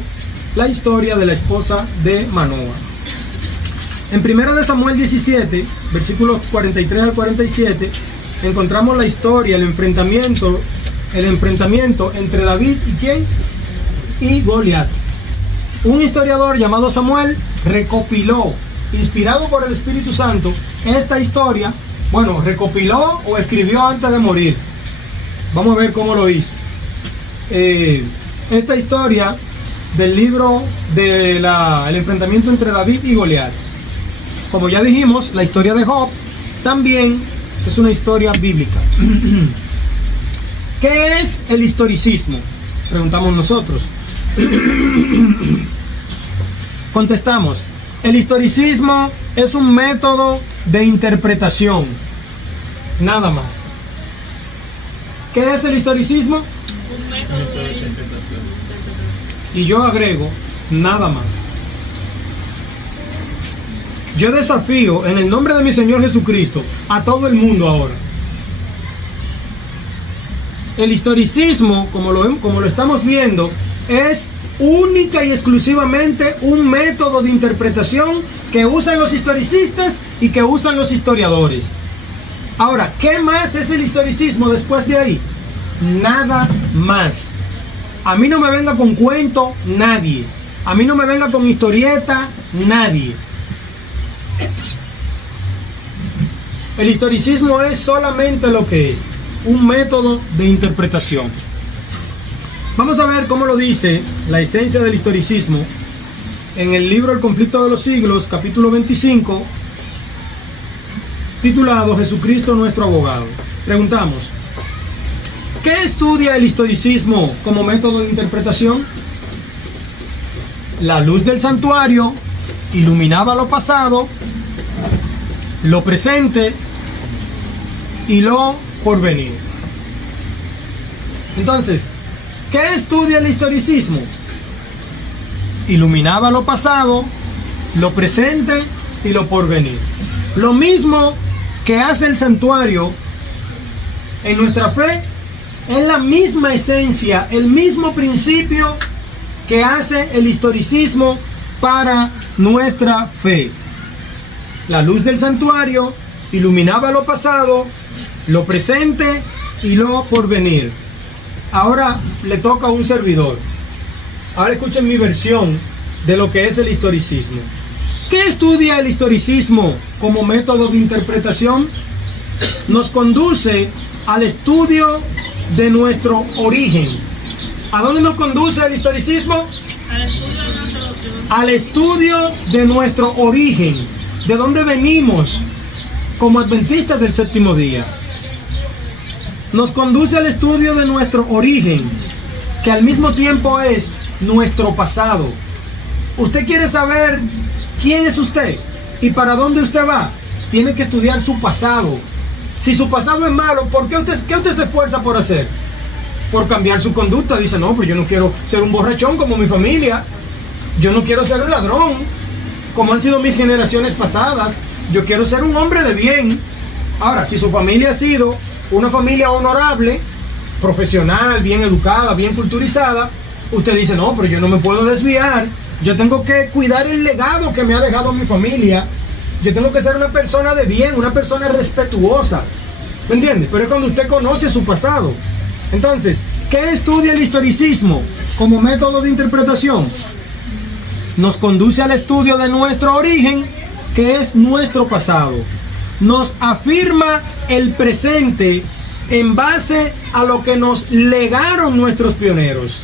la historia de la esposa de Manoa. En 1 de Samuel 17, versículos 43 al 47, encontramos la historia, el enfrentamiento entre David y ¿quién? Y Goliat. Un historiador llamado Samuel recopiló, inspirado por el Espíritu Santo, esta historia. Bueno, recopiló o escribió antes de morirse. Vamos a ver cómo lo hizo. Esta historia del libro del enfrentamiento entre David y Goliat. Como ya dijimos, la historia de Job también es una historia bíblica. ¿Qué es el historicismo? Preguntamos nosotros. Contestamos, el historicismo es un método de interpretación, nada más. ¿Qué es el historicismo? Un método de interpretación. Y yo agrego, nada más. Yo desafío en el nombre de mi Señor Jesucristo a todo el mundo ahora. El historicismo, como lo estamos viendo, es única y exclusivamente un método de interpretación que usan los historicistas y que usan los historiadores. Ahora, ¿qué más es el historicismo después de ahí? Nada más. A mí no me venga con cuento nadie. A mí no me venga con historieta nadie. El historicismo es solamente lo que es, un método de interpretación. Vamos a ver cómo lo dice la esencia del historicismo en el libro El conflicto de los siglos, capítulo 25, titulado Jesucristo nuestro abogado. Preguntamos, ¿qué estudia el historicismo como método de interpretación? La luz del santuario iluminaba lo pasado, lo presente y lo porvenir. Entonces, ¿qué estudia el historicismo? Iluminaba lo pasado, lo presente y lo porvenir. Lo mismo que hace el santuario en nuestra fe, es la misma esencia, el mismo principio que hace el historicismo para nuestra fe. La luz del santuario iluminaba lo pasado, lo presente y lo porvenir. Ahora le toca a un servidor. Ahora escuchen mi versión de lo que es el historicismo. ¿Qué estudia el historicismo como método de interpretación? Nos conduce al estudio de nuestro origen. ¿A dónde nos conduce el historicismo? Al estudio de nuestro origen. ¿De dónde venimos como adventistas del séptimo día? Nos conduce al estudio de nuestro origen, que al mismo tiempo es nuestro pasado. ¿Usted quiere saber quién es usted y para dónde usted va? Tiene que estudiar su pasado. Si su pasado es malo, ¿qué usted se esfuerza por hacer? Por cambiar su conducta. Dice, no, pues yo no quiero ser un borrachón como mi familia. Yo no quiero ser un ladrón, como han sido mis generaciones pasadas. Yo quiero ser un hombre de bien. Ahora, si su familia ha sido una familia honorable, profesional, bien educada, bien culturizada, usted dice, no, pero yo no me puedo desviar. Yo tengo que cuidar el legado que me ha dejado mi familia. Yo tengo que ser una persona de bien, una persona respetuosa. ¿Me entiende? Pero es cuando usted conoce su pasado. Entonces, ¿qué estudia el historicismo como método de interpretación? Nos conduce al estudio de nuestro origen, que es nuestro pasado. Nos afirma el presente en base a lo que nos legaron nuestros pioneros.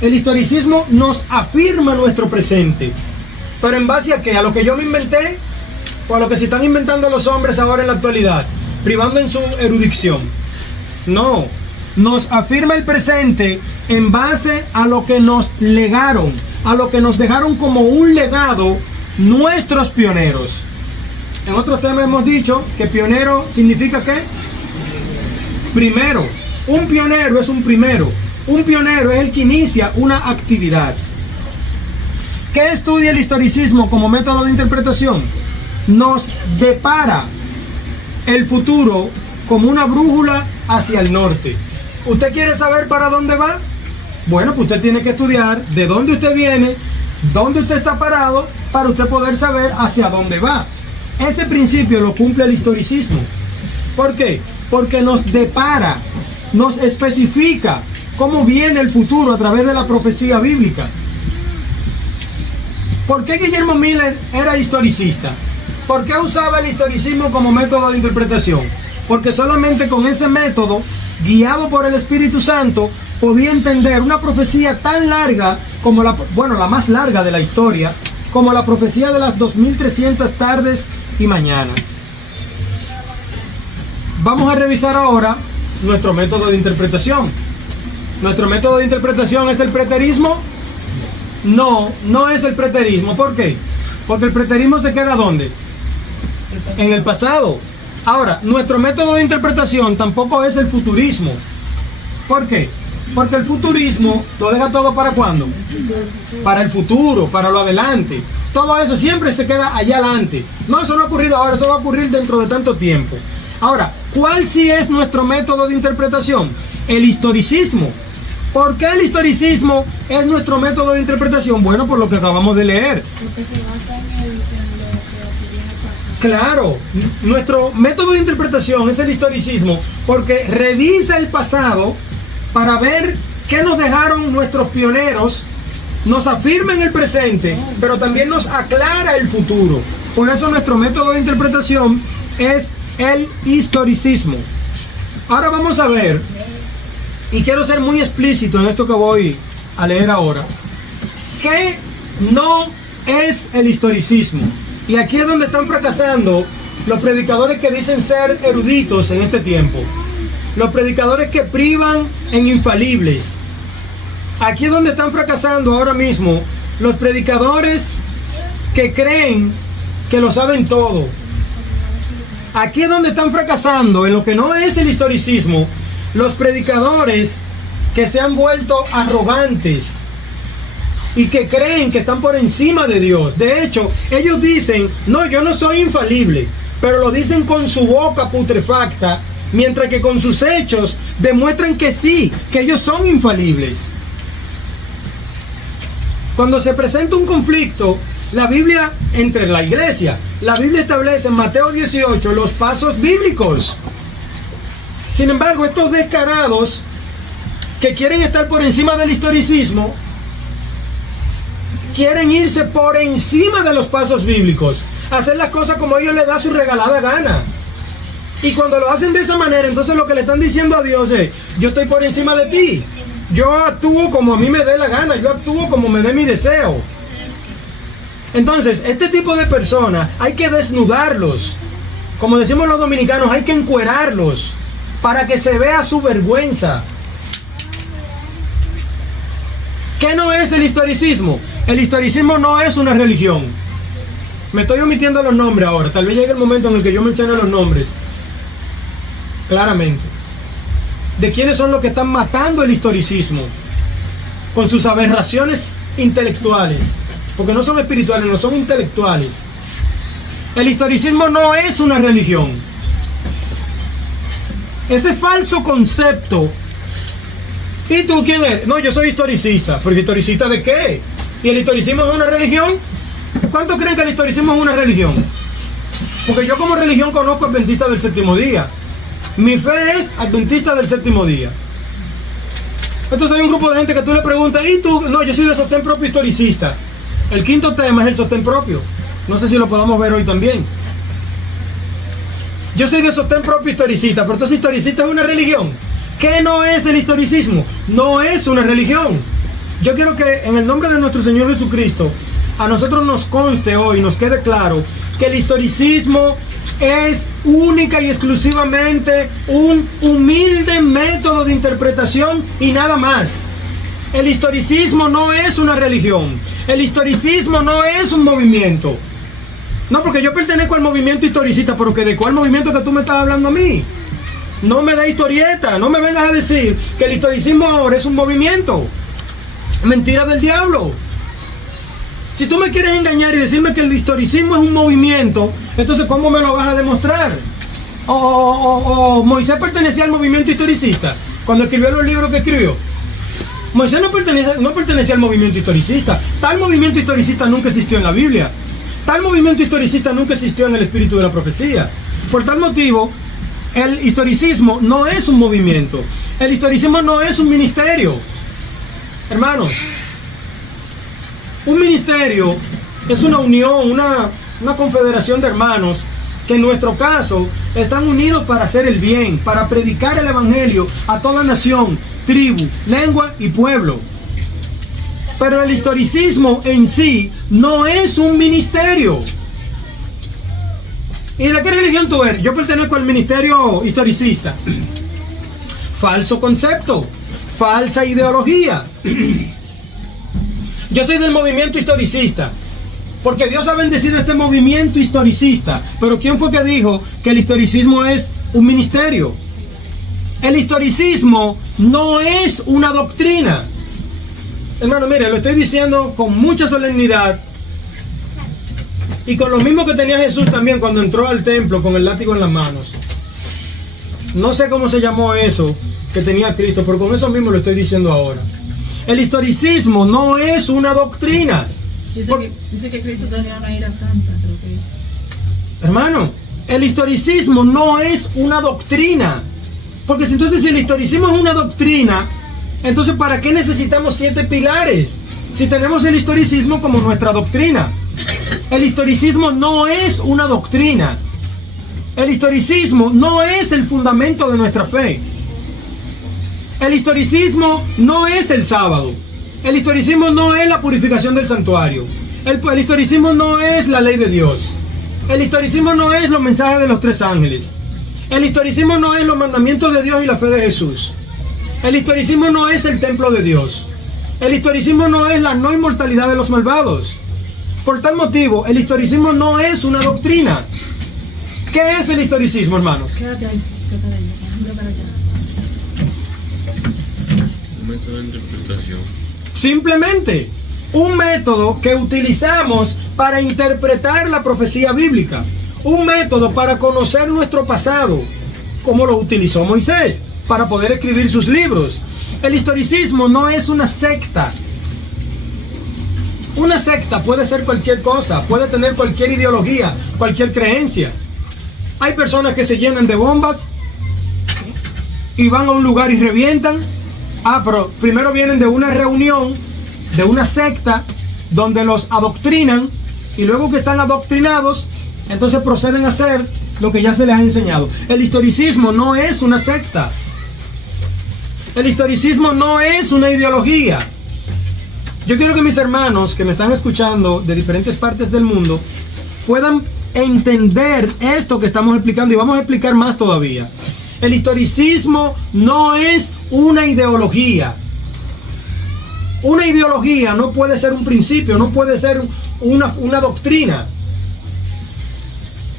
El historicismo nos afirma nuestro presente. ¿Pero en base a qué? ¿A lo que yo me inventé? ¿O a lo que se están inventando los hombres ahora en la actualidad, privando en su erudición? No. Nos afirma el presente en base a lo que nos legaron, a lo que nos dejaron como un legado nuestros pioneros. En otros temas hemos dicho que pionero significa ¿qué? Primero. Un pionero es un primero. Un pionero es el que inicia una actividad. ¿Qué estudia el historicismo como método de interpretación? Nos depara el futuro como una brújula hacia el norte. ¿Usted quiere saber para dónde va? Bueno, pues usted tiene que estudiar de dónde usted viene, dónde usted está parado, para usted poder saber hacia dónde va. Ese principio lo cumple el historicismo. ¿Por qué? porque nos depara, nos especifica cómo viene el futuro a través de la profecía bíblica. ¿Por qué Guillermo Miller era historicista? ¿Por qué usaba el historicismo como método de interpretación? Porque solamente con ese método, guiado por el Espíritu Santo, podía entender una profecía tan larga como la más larga de la historia, como la profecía de las 2300 tardes y mañanas. Vamos a revisar ahora nuestro método de interpretación. ¿Nuestro método de interpretación es el preterismo? No, no es el preterismo. ¿Por qué? Porque el preterismo se queda ¿dónde? En el pasado. Ahora, nuestro método de interpretación tampoco es el futurismo. ¿Por qué? Porque el futurismo lo deja todo ¿para cuándo? Para el futuro, para lo adelante. Todo eso siempre se queda allá adelante. No, eso no ha ocurrido ahora, eso va a ocurrir dentro de tanto tiempo. Ahora, ¿cuál sí es nuestro método de interpretación? El historicismo. ¿Por qué el historicismo es nuestro método de interpretación? Bueno, por lo que acabamos de leer. Porque se basa en lo que ocurrió en el pasado. Claro, nuestro método de interpretación es el historicismo porque revisa el pasado para ver qué nos dejaron nuestros pioneros, nos afirma en el presente, pero también nos aclara el futuro. Por eso nuestro método de interpretación es el historicismo. Ahora vamos a ver, y quiero ser muy explícito en esto que voy a leer ahora, ¿qué no es el historicismo? Y aquí es donde están fracasando los predicadores que dicen ser eruditos en este tiempo. Los predicadores que privan en infalibles. Aquí es donde están fracasando ahora mismo los predicadores que creen que lo saben todo. Aquí es donde están fracasando en lo que no es el historicismo los predicadores que se han vuelto arrogantes y que creen que están por encima de Dios. De hecho, ellos dicen, no, yo no soy infalible, pero lo dicen con su boca putrefacta, mientras que con sus hechos demuestran que sí, que ellos son infalibles. Cuando se presenta un conflicto, la Biblia, entre la iglesia, la Biblia establece en Mateo 18 los pasos bíblicos. Sin embargo, estos descarados que quieren estar por encima del historicismo, quieren irse por encima de los pasos bíblicos, hacer las cosas como a ellos les da su regalada gana. Y cuando lo hacen de esa manera, entonces lo que le están diciendo a Dios es, yo estoy por encima de ti, yo actúo como a mí me dé la gana, yo actúo como me dé mi deseo. Entonces, este tipo de personas hay que desnudarlos, como decimos los dominicanos, hay que encuerarlos para que se vea su vergüenza. ¿Qué no es el historicismo? El historicismo no es una religión. Me estoy omitiendo los nombres ahora, tal vez llegue el momento en el que yo mencione los nombres claramente de quiénes son los que están matando el historicismo con sus aberraciones intelectuales, porque no son espirituales, no son intelectuales. El historicismo no es una religión. Ese falso concepto. ¿Y tú quién eres? No, yo soy historicista. ¿Pero historicista de qué? ¿Y el historicismo es una religión? ¿Cuántos creen que el historicismo es una religión? Porque yo como religión conozco adventistas del séptimo día. Mi fe es adventista del séptimo día. Entonces hay un grupo de gente que tú le preguntas, ¿y tú? No, yo soy de sostén propio historicista. El quinto tema es el sostén propio. No sé si lo podamos ver hoy también. Yo soy de sostén propio historicista, pero entonces historicista es una religión. ¿Qué no es el historicismo? No es una religión. Yo quiero que en el nombre de nuestro Señor Jesucristo, a nosotros nos conste hoy, nos quede claro, que el historicismo es única y exclusivamente un humilde método de interpretación y nada más. El historicismo no es una religión. El historicismo no es un movimiento. No, porque yo pertenezco al movimiento historicista, pero ¿de cuál movimiento que tú me estás hablando a mí? No me da historieta, no me vengas a decir que el historicismo ahora es un movimiento. Mentira del diablo. Si tú me quieres engañar y decirme que el historicismo es un movimiento, entonces ¿cómo me lo vas a demostrar? O Moisés pertenecía al movimiento historicista cuando escribió los libros que escribió. Moisés no pertenecía al movimiento historicista. Tal movimiento historicista nunca existió en la Biblia. Tal movimiento historicista nunca existió en el espíritu de la profecía. Por tal motivo, el historicismo no es un movimiento. El historicismo no es un ministerio. Hermanos, un ministerio es una unión, una confederación de hermanos que en nuestro caso están unidos para hacer el bien, para predicar el evangelio a toda nación, tribu, lengua y pueblo. Pero el historicismo en sí no es un ministerio. ¿Y de qué religión tú eres? Yo pertenezco al ministerio historicista. Falso concepto, falsa ideología. Yo soy del movimiento historicista, porque Dios ha bendecido este movimiento historicista. Pero ¿quién fue que dijo que el historicismo es un ministerio? El historicismo no es una doctrina. Hermano, mire, lo estoy diciendo con mucha solemnidad y con lo mismo que tenía Jesús también cuando entró al templo con el látigo en las manos. No sé cómo se llamó eso que tenía Cristo, pero con eso mismo lo estoy diciendo ahora. El historicismo no es una doctrina. Dice que Cristo tenía una ira santa, creo que. Hermano, el historicismo no es una doctrina. Porque entonces si el historicismo es una doctrina, entonces ¿para qué necesitamos 7 pilares? Si tenemos el historicismo como nuestra doctrina. El historicismo no es una doctrina. El historicismo no es el fundamento de nuestra fe. El historicismo no es el sábado. El historicismo no es la purificación del santuario. El historicismo no es la ley de Dios. El historicismo no es los mensajes de los 3 ángeles. El historicismo no es los mandamientos de Dios y la fe de Jesús. El historicismo no es el templo de Dios. El historicismo no es la no inmortalidad de los malvados. Por tal motivo, el historicismo no es una doctrina. ¿Qué es el historicismo, hermanos? Quédate ahí, quédate allá. Un método de interpretación. Simplemente un método que utilizamos para interpretar la profecía bíblica. Un método para conocer nuestro pasado, como lo utilizó Moisés para poder escribir sus libros. El historicismo no es una secta. Una secta puede ser cualquier cosa, puede tener cualquier ideología, cualquier creencia. Hay personas que se llenan de bombas y van a un lugar y revientan. Pero primero vienen de una reunión, de una secta, donde los adoctrinan, y luego que están adoctrinados, entonces proceden a hacer lo que ya se les ha enseñado. El historicismo no es una secta. El historicismo no es una ideología. Yo quiero que mis hermanos que me están escuchando de diferentes partes del mundo puedan entender esto que estamos explicando, y vamos a explicar más todavía. El historicismo no es una ideología. Una ideología no puede ser un principio, no puede ser una doctrina.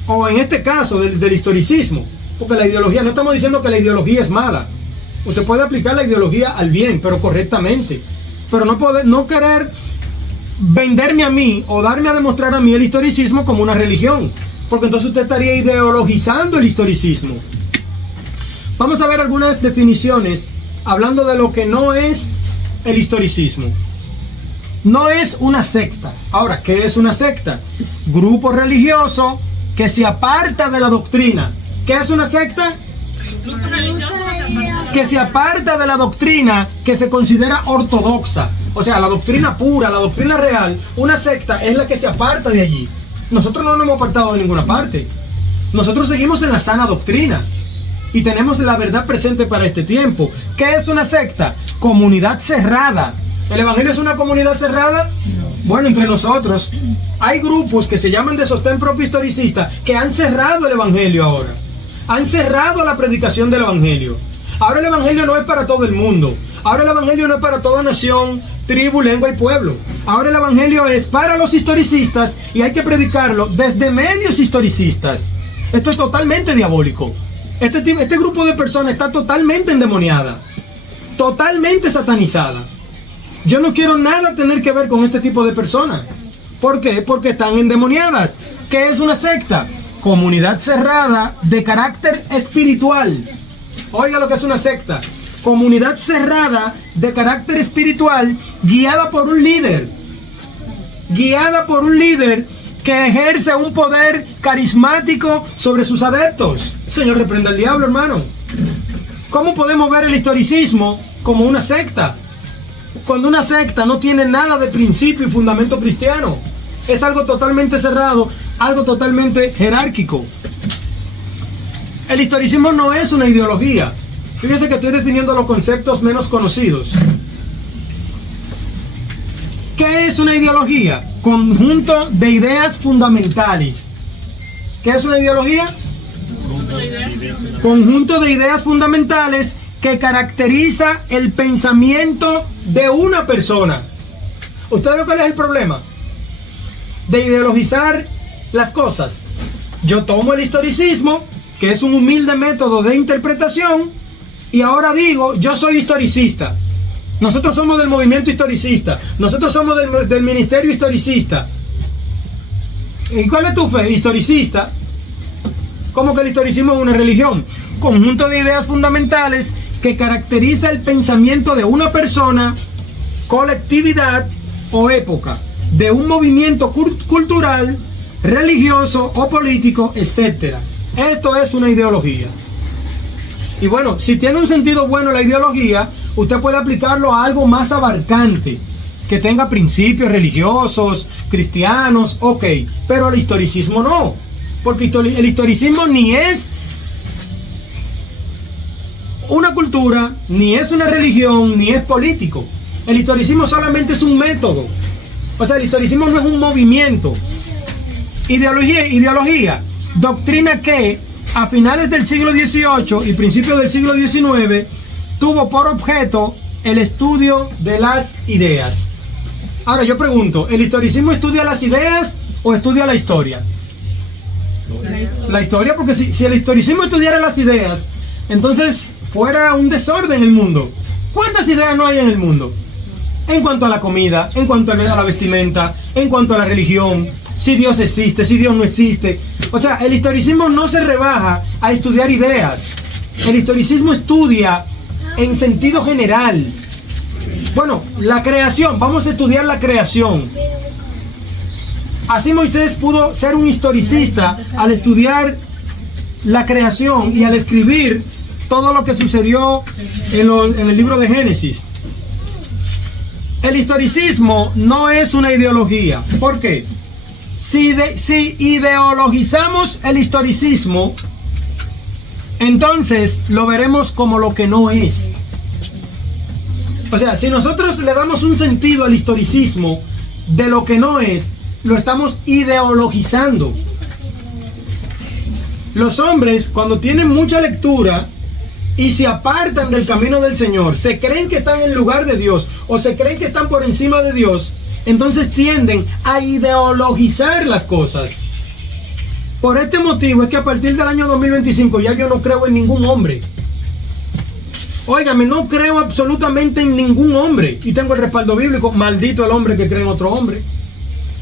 O en este caso del historicismo, porque la ideología, no estamos diciendo que la ideología es mala. Usted puede aplicar la ideología al bien, pero correctamente. Pero no querer venderme a mí o darme a demostrar a mí el historicismo como una religión, porque entonces usted estaría ideologizando el historicismo. Vamos a ver algunas definiciones hablando de lo que no es el historicismo. No es una secta. Ahora, ¿qué es una secta? Grupo religioso que se aparta de la doctrina. ¿Qué es una secta? Que se aparta de la doctrina que se considera ortodoxa. O sea, la doctrina pura, la doctrina real. Una secta es la que se aparta de allí. Nosotros no nos hemos apartado de ninguna parte. Nosotros seguimos en la sana doctrina y tenemos la verdad presente para este tiempo. ¿Qué es una secta? Comunidad cerrada. ¿El evangelio es una comunidad cerrada? Bueno, entre nosotros hay grupos que se llaman de sostén propio historicista que han cerrado el evangelio ahora. Han cerrado la predicación del evangelio. Ahora el evangelio no es para todo el mundo. Ahora el evangelio no es para toda nación, tribu, lengua y pueblo. Ahora el evangelio es para los historicistas y hay que predicarlo desde medios historicistas. Esto es totalmente diabólico. Este grupo de personas está totalmente endemoniada, totalmente satanizada. Yo no quiero nada tener que ver con este tipo de personas. ¿Por qué? Porque están endemoniadas. ¿Qué es una secta? Comunidad cerrada de carácter espiritual. Oiga lo que es una secta. Comunidad cerrada de carácter espiritual guiada por un líder. Guiada por un líder que ejerce un poder carismático sobre sus adeptos. Señor, reprenda al diablo, hermano. ¿Cómo podemos ver el historicismo como una secta? Cuando una secta no tiene nada de principio y fundamento cristiano. Es algo totalmente cerrado, algo totalmente jerárquico. El historicismo no es una ideología. Fíjense que estoy definiendo los conceptos menos conocidos. ¿Qué es una ideología? Conjunto de ideas fundamentales. ¿Qué es una ideología? Conjunto de ideas fundamentales que caracteriza el pensamiento de una persona. ¿Usted ve cuál es el problema de ideologizar las cosas? Yo tomo el historicismo, que es un humilde método de interpretación, y ahora digo, yo soy historicista. Nosotros somos del movimiento historicista. Nosotros somos del ministerio historicista. ¿Y cuál es tu fe? Historicista. ¿Cómo que el historicismo es una religión? Conjunto de ideas fundamentales que caracteriza el pensamiento de una persona, colectividad o época, de un movimiento cultural, religioso o político, etc. Esto es una ideología. Y bueno, si tiene un sentido bueno la ideología, usted puede aplicarlo a algo más abarcante, que tenga principios religiosos, cristianos, ok, pero el historicismo no, porque el historicismo ni es una cultura, ni es una religión, ni es político. El historicismo solamente es un método. O sea, el historicismo no es un movimiento. Ideología, doctrina que a finales del siglo XVIII y principios del siglo XIX tuvo por objeto el estudio de las ideas. Ahora yo pregunto, ¿el historicismo estudia las ideas o estudia la historia? La historia, porque si el historicismo estudiara las ideas, entonces fuera un desorden el mundo. ¿Cuántas ideas no hay en el mundo? En cuanto a la comida, en cuanto a la vestimenta, en cuanto a la religión, si Dios existe, si Dios no existe. O sea, el historicismo no se rebaja a estudiar ideas. El historicismo estudia en sentido general. Bueno, la creación, vamos a estudiar la creación. Así Moisés pudo ser un historicista al estudiar la creación y al escribir todo lo que sucedió en el libro de Génesis. El historicismo no es una ideología. ¿Por qué? Si ideologizamos el historicismo, entonces lo veremos como lo que no es. O sea, si nosotros le damos un sentido al historicismo de lo que no es, lo estamos ideologizando. Los hombres, cuando tienen mucha lectura y se apartan del camino del Señor, se creen que están en lugar de Dios o se creen que están por encima de Dios, entonces tienden a ideologizar las cosas. Por este motivo es que a partir del año 2025 ya yo no creo en ningún hombre. Óigame, no creo absolutamente en ningún hombre. Y tengo el respaldo bíblico, maldito el hombre que cree en otro hombre.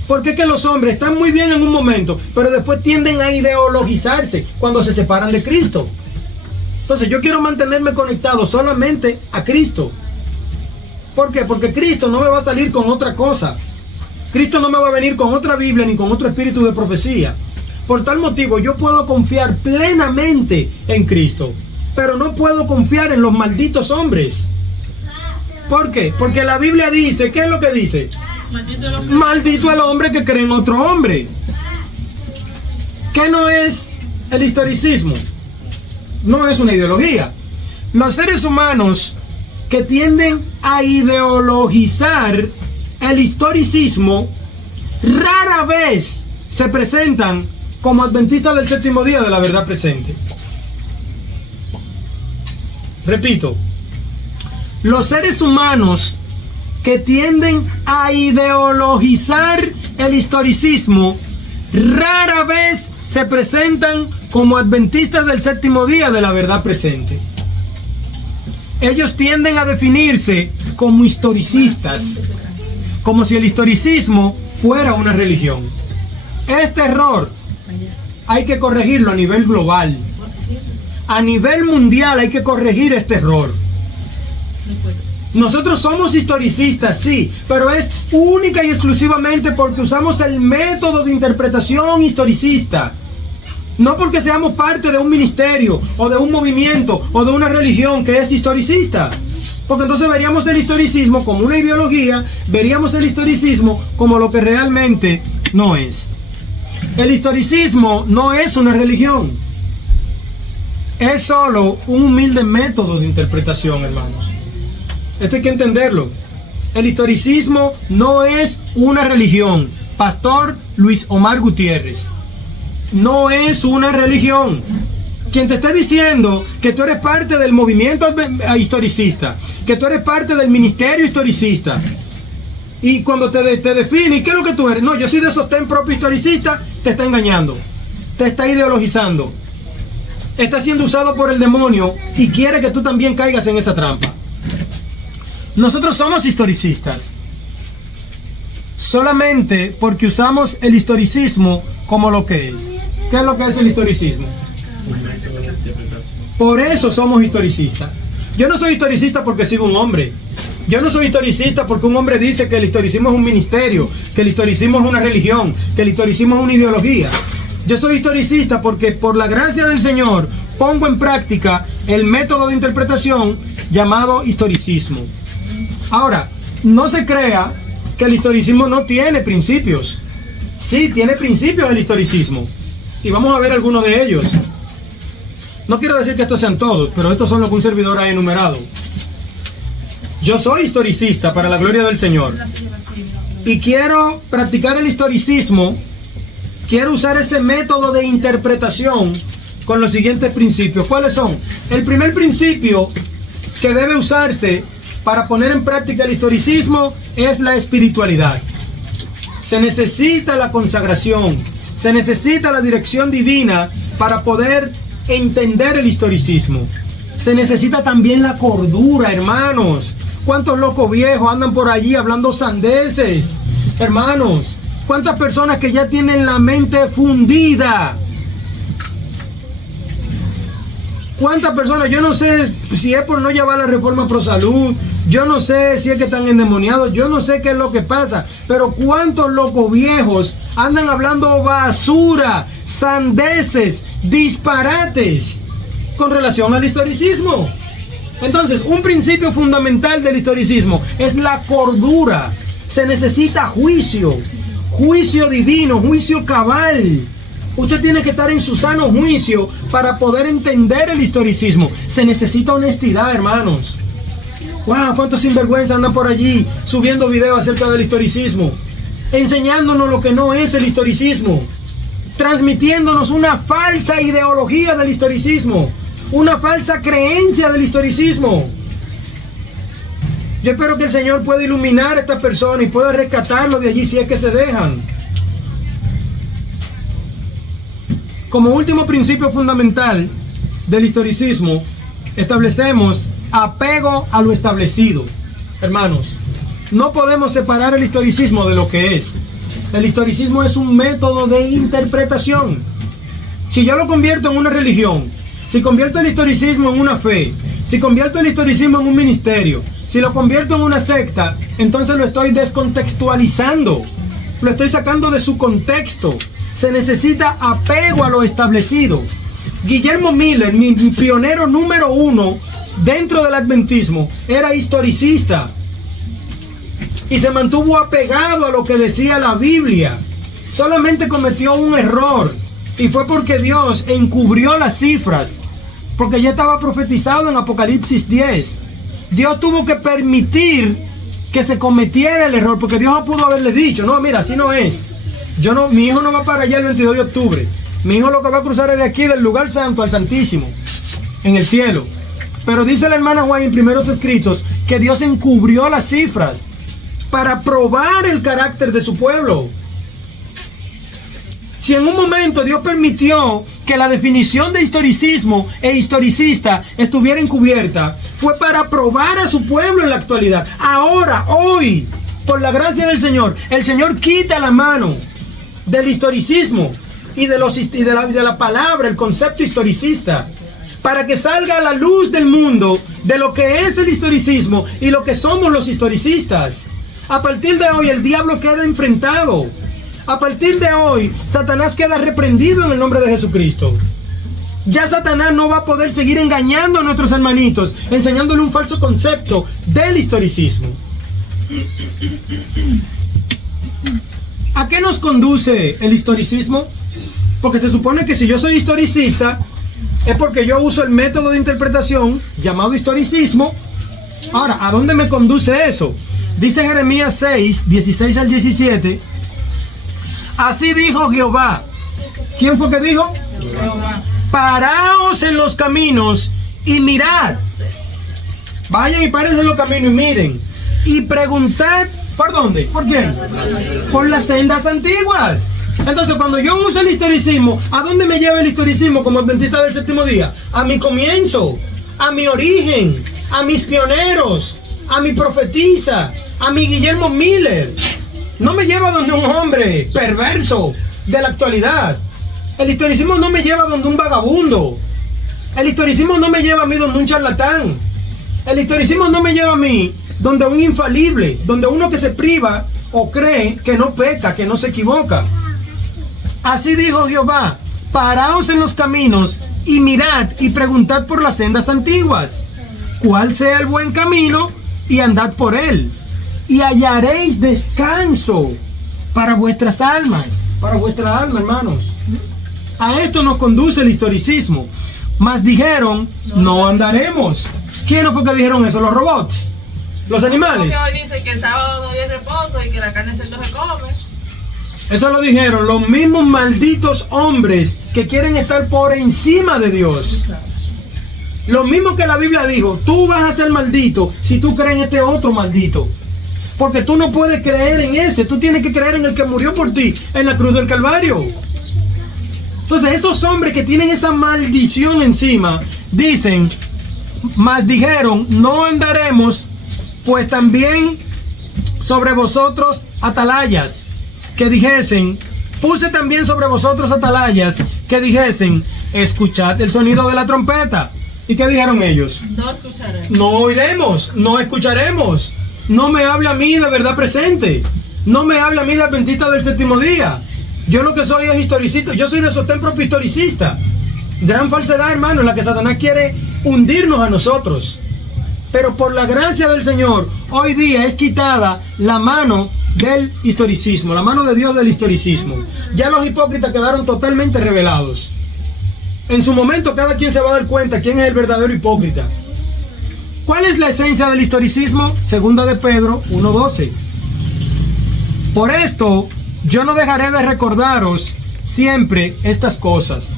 Porque es que los hombres están muy bien en un momento, pero después tienden a ideologizarse cuando se separan de Cristo. Entonces yo quiero mantenerme conectado solamente a Cristo. ¿Por qué? Porque Cristo no me va a salir con otra cosa. Cristo no me va a venir con otra Biblia ni con otro espíritu de profecía. Por tal motivo yo puedo confiar plenamente en Cristo, pero no puedo confiar en los malditos hombres. ¿Por qué? Porque la Biblia dice, ¿qué es lo que dice? Maldito el hombre que cree en otro hombre. ¿Qué no es el historicismo? No es una ideología. Los seres humanos que tienden a ideologizar el historicismo rara vez se presentan como adventistas del séptimo día de la verdad presente. Repito, los seres humanos que tienden a ideologizar el historicismo rara vez se presentan como adventistas del séptimo día de la verdad presente. Ellos tienden a definirse como historicistas, como si el historicismo fuera una religión. Este error hay que corregirlo a nivel global. A nivel mundial hay que corregir este error. Nosotros somos historicistas, sí, pero es única y exclusivamente porque usamos el método de interpretación historicista. No porque seamos parte de un ministerio o de un movimiento o de una religión que es historicista. Porque entonces veríamos el historicismo como una ideología, veríamos el historicismo como lo que realmente no es. El historicismo no es una religión. Es solo un humilde método de interpretación, hermanos. Esto hay que entenderlo. El historicismo no es una religión. Pastor Luis Omar Gutiérrez. No es una religión. Quien te esté diciendo que tú eres parte del movimiento historicista, que tú eres parte del ministerio historicista, y cuando te define, ¿qué es lo que tú eres? No, yo soy de sostén propio historicista, te está engañando, te está ideologizando, está siendo usado por el demonio y quiere que tú también caigas en esa trampa. Nosotros somos historicistas solamente porque usamos el historicismo como lo que es. ¿Qué es lo que es el historicismo? Por eso somos historicistas. Yo no soy historicista porque sigo un hombre. Yo no soy historicista porque un hombre dice que el historicismo es un ministerio, que el historicismo es una religión, que el historicismo es una ideología. Yo soy historicista porque por la gracia del Señor pongo en práctica el método de interpretación llamado historicismo. Ahora, no se crea que el historicismo no tiene principios. Sí, tiene principios el historicismo. Y vamos a ver algunos de ellos. No quiero decir que estos sean todos, pero estos son los que un servidor ha enumerado. Yo soy historicista para la gloria del Señor. Y quiero practicar el historicismo. Quiero usar ese método de interpretación con los siguientes principios. ¿Cuáles son? El primer principio que debe usarse para poner en práctica el historicismo es la espiritualidad. Se necesita la consagración, se necesita la dirección divina para poder entender el historicismo. Se necesita también la cordura, hermanos. ¿Cuántos locos viejos andan por allí hablando sandeces? Hermanos, ¿cuántas personas que ya tienen la mente fundida? ¿Cuántas personas? Yo no sé si es por no llevar la reforma pro salud, yo no sé si es que están endemoniados, yo no sé qué es lo que pasa, pero ¿cuántos locos viejos andan hablando basura, sandeces, disparates con relación al historicismo? Entonces, un principio fundamental del historicismo es la cordura. Se necesita juicio, juicio divino, juicio cabal. Usted tiene que estar en su sano juicio para poder entender el historicismo. Se necesita honestidad, hermanos. ¡Wow! ¿Cuántos sinvergüenzas andan por allí subiendo videos acerca del historicismo? Enseñándonos lo que no es el historicismo. Transmitiéndonos una falsa ideología del historicismo. Una falsa creencia del historicismo. Yo espero que el Señor pueda iluminar a estas personas y pueda rescatarlos de allí si es que se dejan. Como último principio fundamental del historicismo, establecemos apego a lo establecido. Hermanos, no podemos separar el historicismo de lo que es. El historicismo es un método de interpretación. Si yo lo convierto en una religión, si convierto el historicismo en una fe, si convierto el historicismo en un ministerio, si lo convierto en una secta, entonces lo estoy descontextualizando, lo estoy sacando de su contexto. Se necesita apego a lo establecido. Guillermo Miller, mi pionero número 1 dentro del adventismo, era historicista y se mantuvo apegado a lo que decía la Biblia. Solamente cometió un error y fue porque Dios encubrió las cifras, porque ya estaba profetizado en Apocalipsis 10. Dios tuvo que permitir que se cometiera el error, porque Dios no pudo haberle dicho, no, mira, así no es. Mi hijo no va para allá el 22 de octubre. Mi hijo lo que va a cruzar es de aquí, del lugar santo al santísimo, en el cielo. Pero dice la hermana Juan en primeros escritos que Dios encubrió las cifras para probar el carácter de su pueblo. Si en un momento Dios permitió que la definición de historicismo e historicista estuviera encubierta, fue para probar a su pueblo en la actualidad. Ahora, hoy, por la gracia del Señor, el Señor quita la mano del historicismo y de la palabra, el concepto historicista, para que salga a la luz del mundo de lo que es el historicismo y lo que somos los historicistas. A partir de hoy el diablo queda enfrentado. A partir de hoy, Satanás queda reprendido en el nombre de Jesucristo. Ya Satanás no va a poder seguir engañando a nuestros hermanitos, enseñándole un falso concepto del historicismo. ¿A qué nos conduce el historicismo? Porque se supone que si yo soy historicista, es porque yo uso el método de interpretación llamado historicismo. Ahora, ¿a dónde me conduce eso? Dice Jeremías 6, 16 al 17. Así dijo Jehová. ¿Quién fue que dijo? Jehová. Paraos en los caminos y mirad. Vayan y párense en los caminos y miren. Y preguntad, ¿por dónde? ¿Por quién? Por las sendas antiguas. Entonces, cuando yo uso el historicismo, ¿a dónde me lleva el historicismo como adventista del séptimo día? A mi comienzo, a mi origen, a mis pioneros, a mi profetisa, a mi Guillermo Miller. No me lleva donde un hombre perverso de la actualidad. El historicismo no me lleva donde un vagabundo. El historicismo no me lleva a mí donde un charlatán. El historicismo no me lleva a mí donde un infalible, donde uno que se priva o cree que no peca, que no se equivoca. Así dijo Jehová, paraos en los caminos y mirad y preguntad por las sendas antiguas, cuál sea el buen camino y andad por él, y hallaréis descanso para vuestras almas, hermanos. A esto nos conduce el historicismo. Mas dijeron, no andaremos. ¿Quiénes fue que dijeron eso? ¿Los robots? ¿Los animales? Porque hoy dice que el sábado no hay reposo y que la carne cerdo se come. Eso lo dijeron los mismos malditos hombres que quieren estar por encima de Dios. Lo mismo que la Biblia dijo, tú vas a ser maldito si tú crees en este otro maldito. Porque tú no puedes creer en ese, tú tienes que creer en el que murió por ti en la cruz del Calvario. Entonces esos hombres que tienen esa maldición encima, dicen, mas dijeron, no andaremos, pues también sobre vosotros atalayas, que dijesen, puse también sobre vosotros atalayas, que dijesen, escuchad el sonido de la trompeta. ¿Y qué dijeron ellos? No escucharemos. No oiremos, no escucharemos. No me habla a mí de verdad presente. No me habla a mí de adventista del séptimo día. Yo lo que soy es historicista. Yo soy de sostén propio historicista. Gran falsedad, hermano, en la que Satanás quiere hundirnos a nosotros. Pero por la gracia del Señor, hoy día es quitada la mano del historicismo, la mano de Dios del historicismo. Ya los hipócritas quedaron totalmente revelados. En su momento cada quien se va a dar cuenta quién es el verdadero hipócrita. ¿Cuál es la esencia del historicismo? Segunda de Pedro 1:12. Por esto, yo no dejaré de recordaros siempre estas cosas,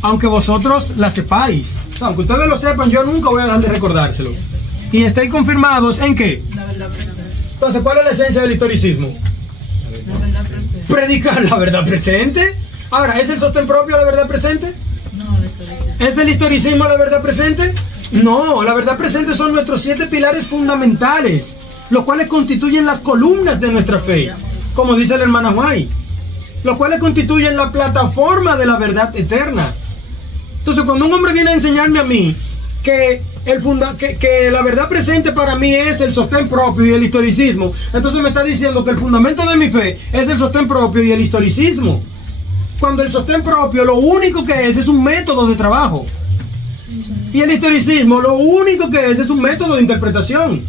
aunque vosotros las sepáis. Aunque ustedes lo sepan, yo nunca voy a dejar de recordárselo. Y estéis confirmados en qué. La verdad presente. Entonces, ¿cuál es la esencia del historicismo? La verdad presente. Predicar la verdad presente. Ahora, ¿es el sostén propio la verdad presente? No, la historicidad. ¿Es el historicismo la verdad presente? No, la verdad presente son nuestros 7 pilares fundamentales, los cuales constituyen las columnas de nuestra fe, como dice la hermana Guay, los cuales constituyen la plataforma de la verdad eterna. Entonces, cuando un hombre viene a enseñarme a mí que la verdad presente para mí es el sostén propio y el historicismo, entonces me está diciendo que el fundamento de mi fe es el sostén propio y el historicismo. Cuando el sostén propio lo único que es un método de trabajo. Y el historicismo lo único que es un método de interpretación.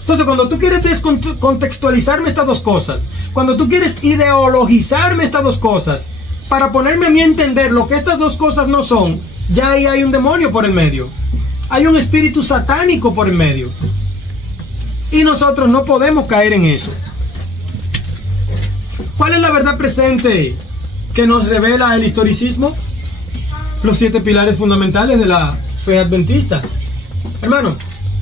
Entonces, cuando tú quieres contextualizarme estas dos cosas, cuando tú quieres ideologizarme estas dos cosas, para ponerme a mí a entender lo que estas dos cosas no son, ya ahí hay un demonio por el medio. Hay un espíritu satánico por el medio. Y nosotros no podemos caer en eso. ¿Cuál es la verdad presente que nos revela el historicismo? Los 7 pilares fundamentales de la fe adventista. Hermano,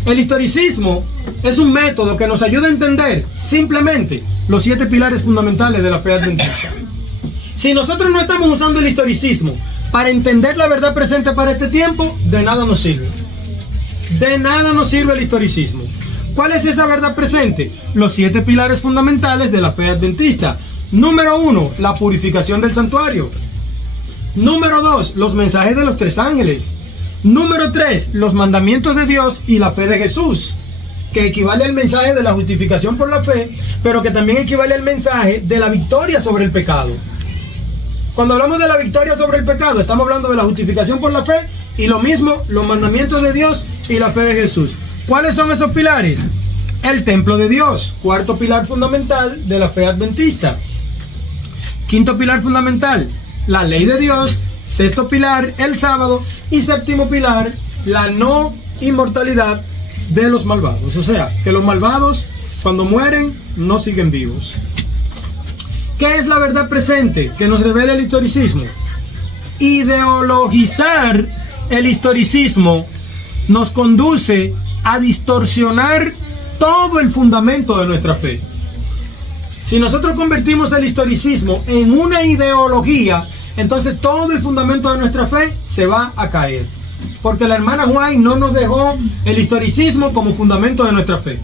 el historicismo es un método que nos ayuda a entender simplemente los 7 pilares fundamentales de la fe adventista. Si nosotros no estamos usando el historicismo para entender la verdad presente para este tiempo, de nada nos sirve. De nada nos sirve el historicismo. ¿Cuál es esa verdad presente? Los 7 pilares fundamentales de la fe adventista. Número 1, la purificación del santuario. Número 2, los mensajes de los 3 ángeles. Número 3, los mandamientos de Dios y la fe de Jesús. que equivale al mensaje de la justificación por la fe, pero que también equivale al mensaje de la victoria sobre el pecado. Cuando hablamos de la victoria sobre el pecado, estamos hablando de la justificación por la fe y lo mismo, los mandamientos de Dios y la fe de Jesús. ¿Cuáles son esos pilares? El templo de Dios, cuarto pilar fundamental de la fe adventista. Quinto pilar fundamental, la ley de Dios. Sexto pilar, el sábado. Y séptimo pilar, la no inmortalidad de los malvados. O sea, que los malvados cuando mueren no siguen vivos. ¿Qué es la verdad presente que nos revela el historicismo? Ideologizar el historicismo nos conduce a distorsionar todo el fundamento de nuestra fe. Si nosotros convertimos el historicismo en una ideología, entonces todo el fundamento de nuestra fe se va a caer. Porque la hermana White no nos dejó el historicismo como fundamento de nuestra fe.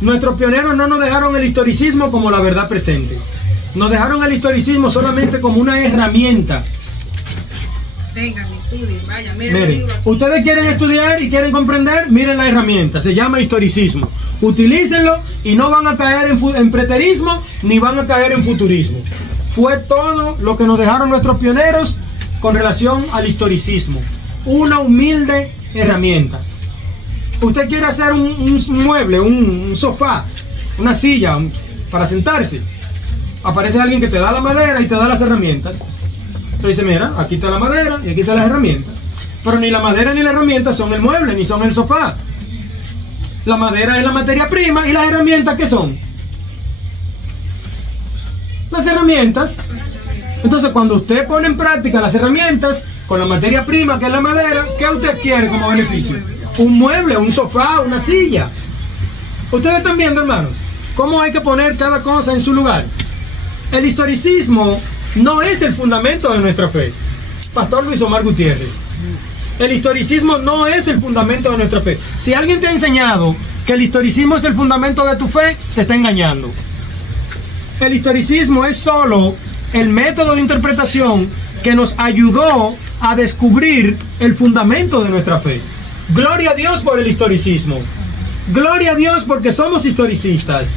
Nuestros pioneros no nos dejaron el historicismo como la verdad presente. Nos dejaron el historicismo solamente como una herramienta. Tengan, estudien, vayan, miren el Miren, libro. ustedes quieren estudiar y quieren comprender, miren la herramienta, se llama historicismo. Utilícenlo y no van a caer en preterismo ni van a caer en futurismo. Fue todo lo que nos dejaron nuestros pioneros con relación al historicismo. Una humilde herramienta. Usted quiere hacer un mueble, un sofá, una silla para sentarse. Aparece alguien que te da la madera y te da las herramientas. Entonces dice, mira, aquí está la madera y aquí están las herramientas. Pero ni la madera ni la herramienta son el mueble, ni son el sofá. La madera es la materia prima y las herramientas, ¿qué son? Las herramientas. Entonces cuando usted pone en práctica las herramientas con la materia prima que es la madera, ¿qué usted quiere como beneficio? Un mueble, un sofá, una silla. Ustedes están viendo, hermanos, cómo hay que poner cada cosa en su lugar. El historicismo no es el fundamento de nuestra fe. Pastor Luis Omar Gutiérrez, el historicismo no es el fundamento de nuestra fe. Si alguien te ha enseñado que el historicismo es el fundamento de tu fe, te está engañando. El historicismo es solo el método de interpretación que nos ayudó a descubrir el fundamento de nuestra fe. Gloria a Dios por el historicismo. Gloria a Dios porque somos historicistas.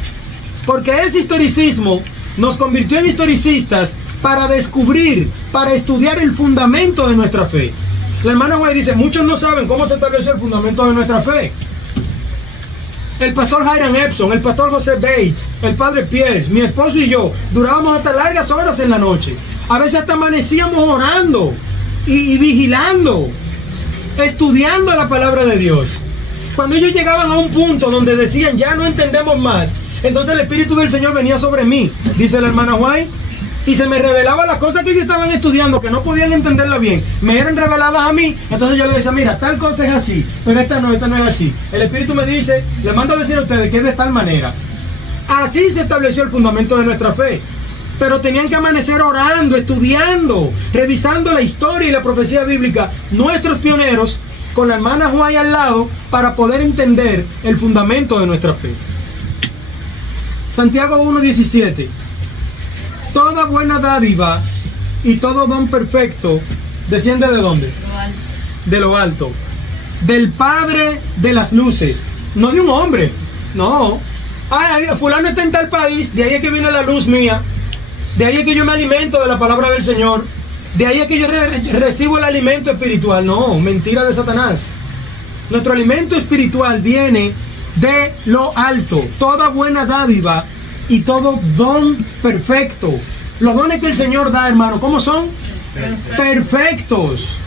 Porque ese historicismo nos convirtió en historicistas para descubrir, para estudiar el fundamento de nuestra fe. La hermana White dice, muchos no saben cómo se estableció el fundamento de nuestra fe. El pastor Hiram Epson, el pastor José Bates, el padre Pierce, mi esposo y yo, durábamos hasta largas horas en la noche. A veces hasta amanecíamos orando y vigilando, estudiando la palabra de Dios. Cuando ellos llegaban a un punto donde decían, ya no entendemos más, entonces el Espíritu del Señor venía sobre mí, dice la hermana White, y se me revelaba las cosas que ellos estaban estudiando, que no podían entenderla bien, me eran reveladas a mí. Entonces yo le decía, mira, tal cosa es así, pero esta no es así. El Espíritu me dice, le mando a decir a ustedes que es de tal manera. Así se estableció el fundamento de nuestra fe. Pero tenían que amanecer orando, estudiando, revisando la historia y la profecía bíblica, nuestros pioneros, con la hermana White al lado, para poder entender el fundamento de nuestra fe. Santiago 1:17. Toda buena dádiva y todo don perfecto desciende ¿de dónde? De lo alto. Del Padre de las luces. No de un hombre. No. Ay, fulano está en tal país, de ahí es que viene la luz mía. De ahí es que yo me alimento de la palabra del Señor. De ahí es que yo recibo el alimento espiritual. No, mentira de Satanás. Nuestro alimento espiritual viene de lo alto. Toda buena dádiva y todo don perfecto. Los dones que el Señor da, hermano, ¿cómo son? Perfectos.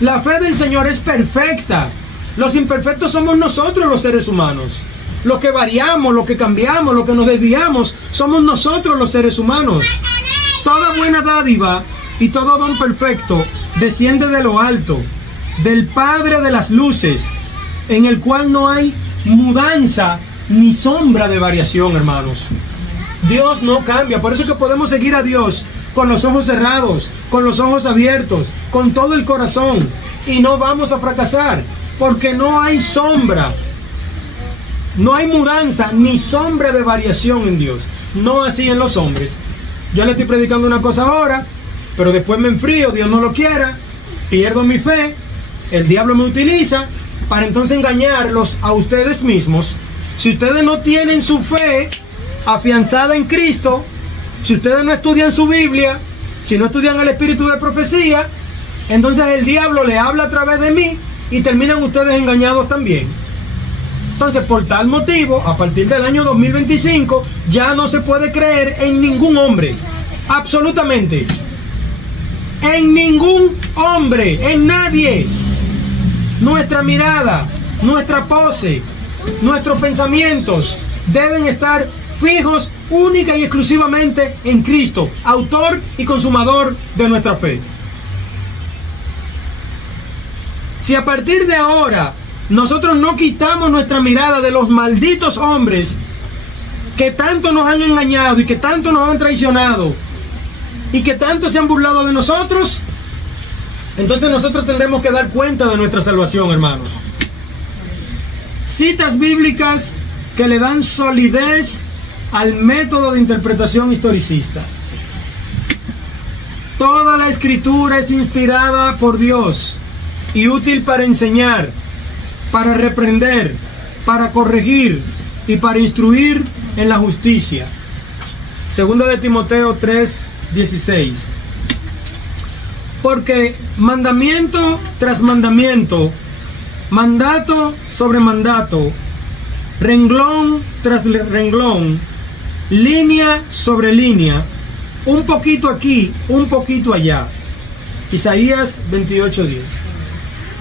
La fe del Señor es perfecta. Los imperfectos somos nosotros los seres humanos. Los que variamos, los que cambiamos, los que nos desviamos, somos nosotros los seres humanos. Toda buena dádiva y todo don perfecto desciende de lo alto, del Padre de las luces, en el cual no hay mudanza ni sombra de variación, hermanos. Dios no cambia, por eso es que podemos seguir a Dios con los ojos cerrados, con los ojos abiertos, con todo el corazón, y no vamos a fracasar, porque no hay sombra, no hay mudanza ni sombra de variación en Dios. No así en los hombres. Yo le estoy predicando una cosa ahora, pero después me enfrío, Dios no lo quiera, pierdo mi fe, el diablo me utiliza para entonces engañarlos a ustedes mismos Si ustedes no tienen su fe afianzada en Cristo, si ustedes no estudian su Biblia, si no estudian el espíritu de profecía, entonces el diablo le habla a través de mí y terminan ustedes engañados también. Entonces, por tal motivo, a partir del año 2025, ya no se puede creer en ningún hombre. Absolutamente. En ningún hombre, en nadie. Nuestra mirada, nuestra pose, nuestros pensamientos deben estar fijos única y exclusivamente en Cristo, autor y consumador de nuestra fe. Si a partir de ahora nosotros no quitamos nuestra mirada de los malditos hombres que tanto nos han engañado y que tanto nos han traicionado y que tanto se han burlado de nosotros, entonces nosotros tendremos que dar cuenta de nuestra salvación, hermanos. Citas bíblicas que le dan solidez al método de interpretación historicista. Toda la escritura es inspirada por Dios y útil para enseñar, para reprender, para corregir y para instruir en la justicia. Segunda de Timoteo 3:16. Porque mandamiento tras mandamiento, mandato sobre mandato, renglón tras renglón, línea sobre línea, un poquito aquí, un poquito allá. Isaías 28:10.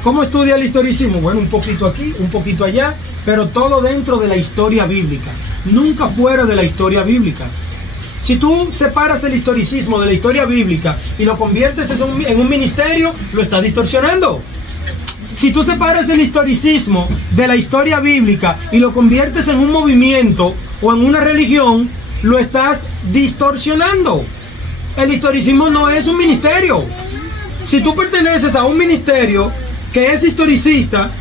¿Cómo estudia el historicismo? Bueno, un poquito aquí, un poquito allá, pero todo dentro de la historia bíblica, nunca fuera de la historia bíblica. Si tú separas el historicismo de la historia bíblica y lo conviertes en un ministerio, lo estás distorsionando. Si tú separas el historicismo de la historia bíblica y lo conviertes en un movimiento o en una religión, lo estás distorsionando. El historicismo no es un ministerio. Si tú perteneces a un ministerio que es historicista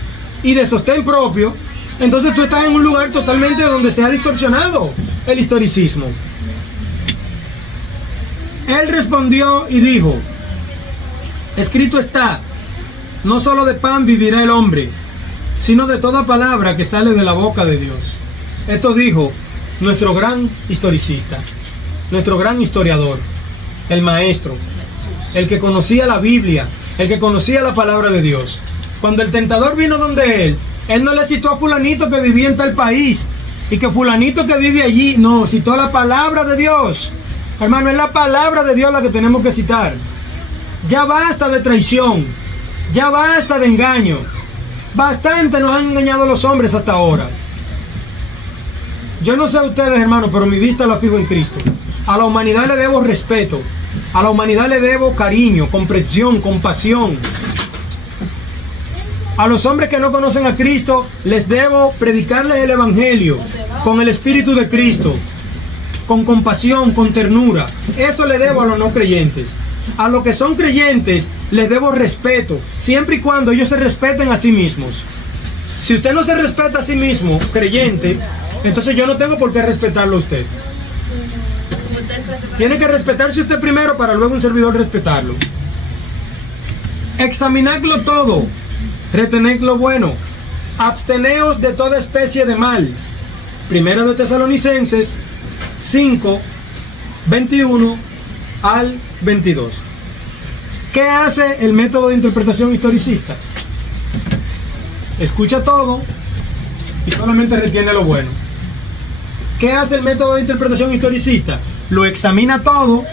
y de sostén propio, entonces tú estás en un lugar totalmente donde se ha distorsionado el historicismo. Él respondió y dijo: escrito está, no solo de pan vivirá el hombre, sino de toda palabra que sale de la boca de Dios. Esto dijo nuestro gran historicista, nuestro gran historiador, el maestro, el que conocía la Biblia, el que conocía la palabra de Dios. Cuando el tentador vino donde él no le citó a fulanito que vivía en tal país y que fulanito que vive allí, no, citó la palabra de Dios. Hermano, es la palabra de Dios la que tenemos que citar. Ya basta de traición, ya basta de engaño. Bastante nos han engañado los hombres hasta ahora. Yo no sé a ustedes, hermanos, pero mi vista la fijo en Cristo. A la humanidad le debo respeto, a la humanidad le debo cariño, comprensión, compasión. A los hombres que no conocen a Cristo les debo predicarles el evangelio con el espíritu de Cristo, con compasión, con ternura. Eso le debo a los no creyentes. A los que son creyentes les debo respeto, siempre y cuando ellos se respeten a sí mismos. Si usted no se respeta a sí mismo, creyente, entonces yo no tengo por qué respetarlo a usted. Tiene que respetarse usted primero para luego un servidor respetarlo. Examinadlo todo, retened lo bueno, absteneos de toda especie de mal. Primera de Tesalonicenses 5, 21 al 22. ¿Qué hace el método de interpretación historicista? Escucha todo y solamente retiene lo bueno. ¿Qué hace el método de interpretación historicista? Lo examina todo,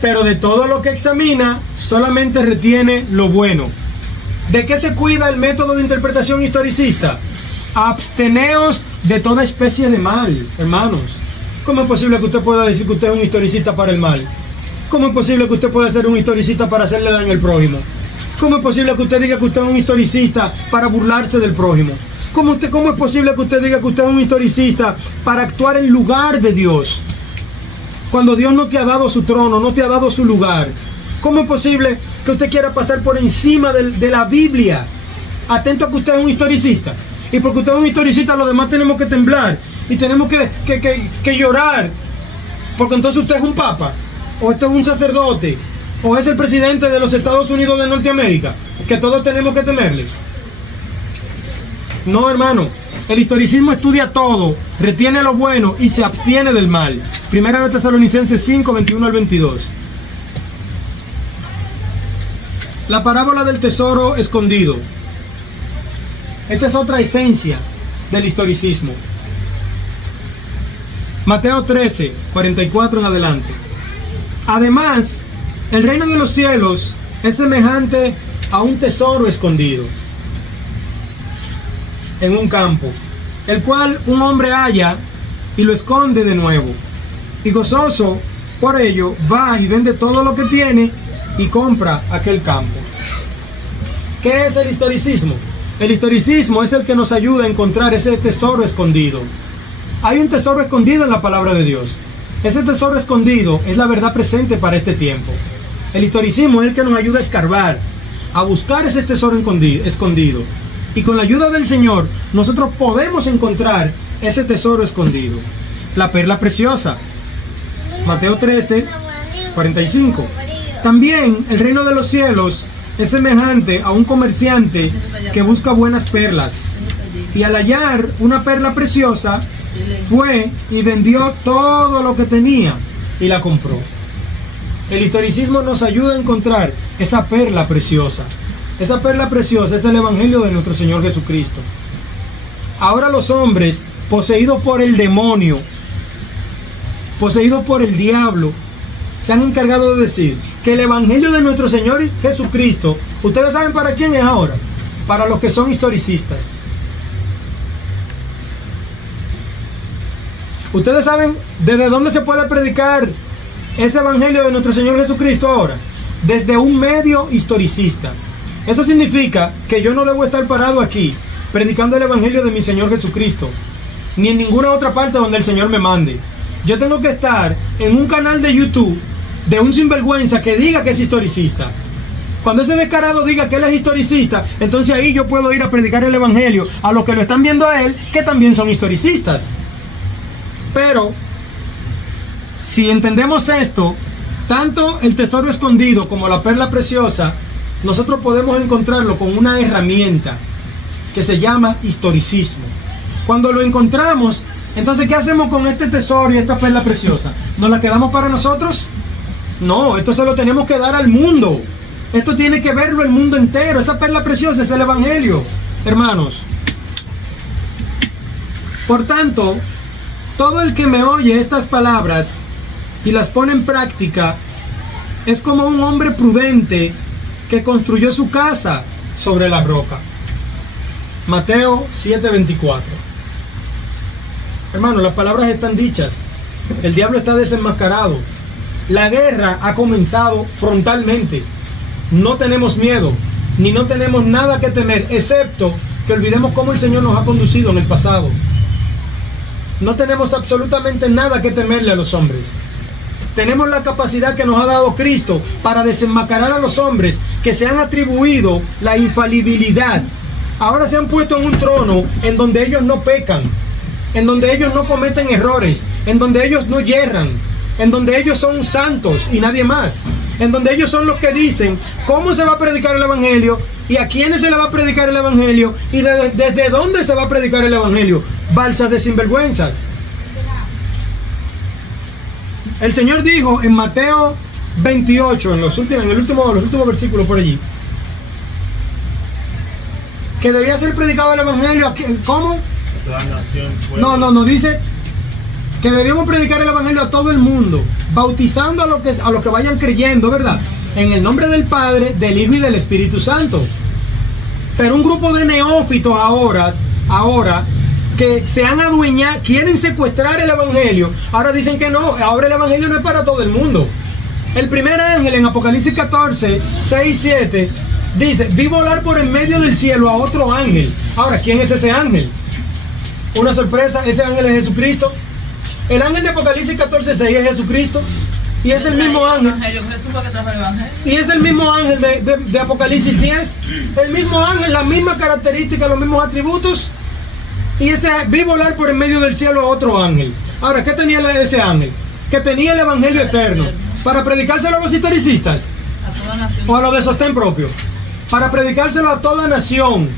pero de todo lo que examina solamente retiene lo bueno. ¿De qué se cuida el método de interpretación historicista? Absteneos de toda especie de mal, hermanos. ¿Cómo es posible que usted pueda decir que usted es un historicista para el mal? ¿Cómo es posible que usted pueda ser un historicista para hacerle daño al prójimo? ¿Cómo es posible que usted diga que usted es un historicista para burlarse del prójimo? ¿Cómo es posible que usted diga que usted es un historicista para actuar en lugar de Dios? Cuando Dios no te ha dado su trono, no te ha dado su lugar. ¿Cómo es posible que usted quiera pasar por encima de la Biblia? Atento a que usted es un historicista. Y porque usted es un historicista, los demás tenemos que temblar. Y tenemos que llorar. Porque entonces usted es un papa. O usted es un sacerdote. O es el presidente de los Estados Unidos de Norteamérica. Que todos tenemos que temerle. No, hermano. El historicismo estudia todo, retiene lo bueno y se abstiene del mal. Primera de Tesalonicenses 5, 21 al 22. La parábola del tesoro escondido. Esta es otra esencia del historicismo. Mateo 13, 44 en adelante. Además, el reino de los cielos es semejante a un tesoro escondido en un campo, el cual un hombre halla y lo esconde de nuevo. Y gozoso por ello, va y vende todo lo que tiene y compra aquel campo. ¿Qué es el historicismo? El historicismo es el que nos ayuda a encontrar ese tesoro escondido. Hay un tesoro escondido en la palabra de Dios. Ese tesoro escondido es la verdad presente para este tiempo. El historicismo es el que nos ayuda a escarbar, a buscar ese tesoro escondido. Y con la ayuda del Señor, nosotros podemos encontrar ese tesoro escondido. La perla preciosa. Mateo 13, 45. También el reino de los cielos es semejante a un comerciante que busca buenas perlas. Y al hallar una perla preciosa, fue y vendió todo lo que tenía y la compró. El historicismo nos ayuda a encontrar esa perla preciosa. Esa perla preciosa es el evangelio de nuestro Señor Jesucristo. Ahora los hombres, poseídos por el demonio, poseídos por el diablo, se han encargado de decir que el evangelio de nuestro Señor Jesucristo, ¿ustedes saben para quién es ahora? Para los que son historicistas. ¿Ustedes saben desde dónde se puede predicar ese evangelio de nuestro Señor Jesucristo ahora? Desde un medio historicista. Eso significa que yo no debo estar parado aquí predicando el evangelio de mi Señor Jesucristo, ni en ninguna otra parte donde el Señor me mande. Yo tengo que estar en un canal de YouTube de un sinvergüenza que diga que es historicista. Cuando ese descarado diga que él es historicista, entonces ahí yo puedo ir a predicar el evangelio a los que lo están viendo a él, que también son historicistas. Pero si entendemos esto, tanto el tesoro escondido como la perla preciosa, nosotros podemos encontrarlo con una herramienta que se llama historicismo. Cuando lo encontramos, entonces ¿qué hacemos con este tesoro y esta perla preciosa? ¿Nos la quedamos para nosotros? No, esto se lo tenemos que dar al mundo. Esto tiene que verlo el mundo entero. Esa perla preciosa es el evangelio, hermanos. Por tanto, todo el que me oye estas palabras y las pone en práctica es como un hombre prudente que construyó su casa sobre la roca. Mateo 7:24. Hermano, las palabras están dichas. El diablo está desenmascarado. La guerra ha comenzado frontalmente. No tenemos miedo, ni no tenemos nada que temer, excepto que olvidemos cómo el Señor nos ha conducido en el pasado. No tenemos absolutamente nada que temerle a los hombres. Tenemos la capacidad que nos ha dado Cristo para desenmascarar a los hombres que se han atribuido la infalibilidad. Ahora se han puesto en un trono en donde ellos no pecan, en donde ellos no cometen errores, en donde ellos no yerran, en donde ellos son santos y nadie más, en donde ellos son los que dicen cómo se va a predicar el evangelio y a quiénes se le va a predicar el evangelio y desde dónde se va a predicar el evangelio. Balsas de sinvergüenzas. El Señor dijo en Mateo 28, en los últimos versículos por allí, que debía ser predicado el evangelio. ¿Cómo? No, dice que debíamos predicar el evangelio a todo el mundo, bautizando a los que vayan creyendo, ¿verdad? En el nombre del Padre, del Hijo y del Espíritu Santo. Pero un grupo de neófitos ahora que se han adueñado, quieren secuestrar el evangelio. Ahora dicen que no, ahora el evangelio no es para todo el mundo. El primer ángel en Apocalipsis 14, 6, 7 dice: vi volar por en medio del cielo a otro ángel. Ahora, ¿quién es ese ángel? Una sorpresa, ese ángel es Jesucristo. El ángel de Apocalipsis 14, 6 es Jesucristo. Y es el mismo ángel. Y es el mismo ángel de Apocalipsis 10. El mismo ángel, las mismas características, los mismos atributos. Y ese vi volar por en medio del cielo a otro ángel. Ahora, ¿qué tenía ese ángel? Que tenía el evangelio eterno. ¿Para predicárselo a los historicistas? A toda nación. ¿O a los de sostén propio? Para predicárselo a toda nación,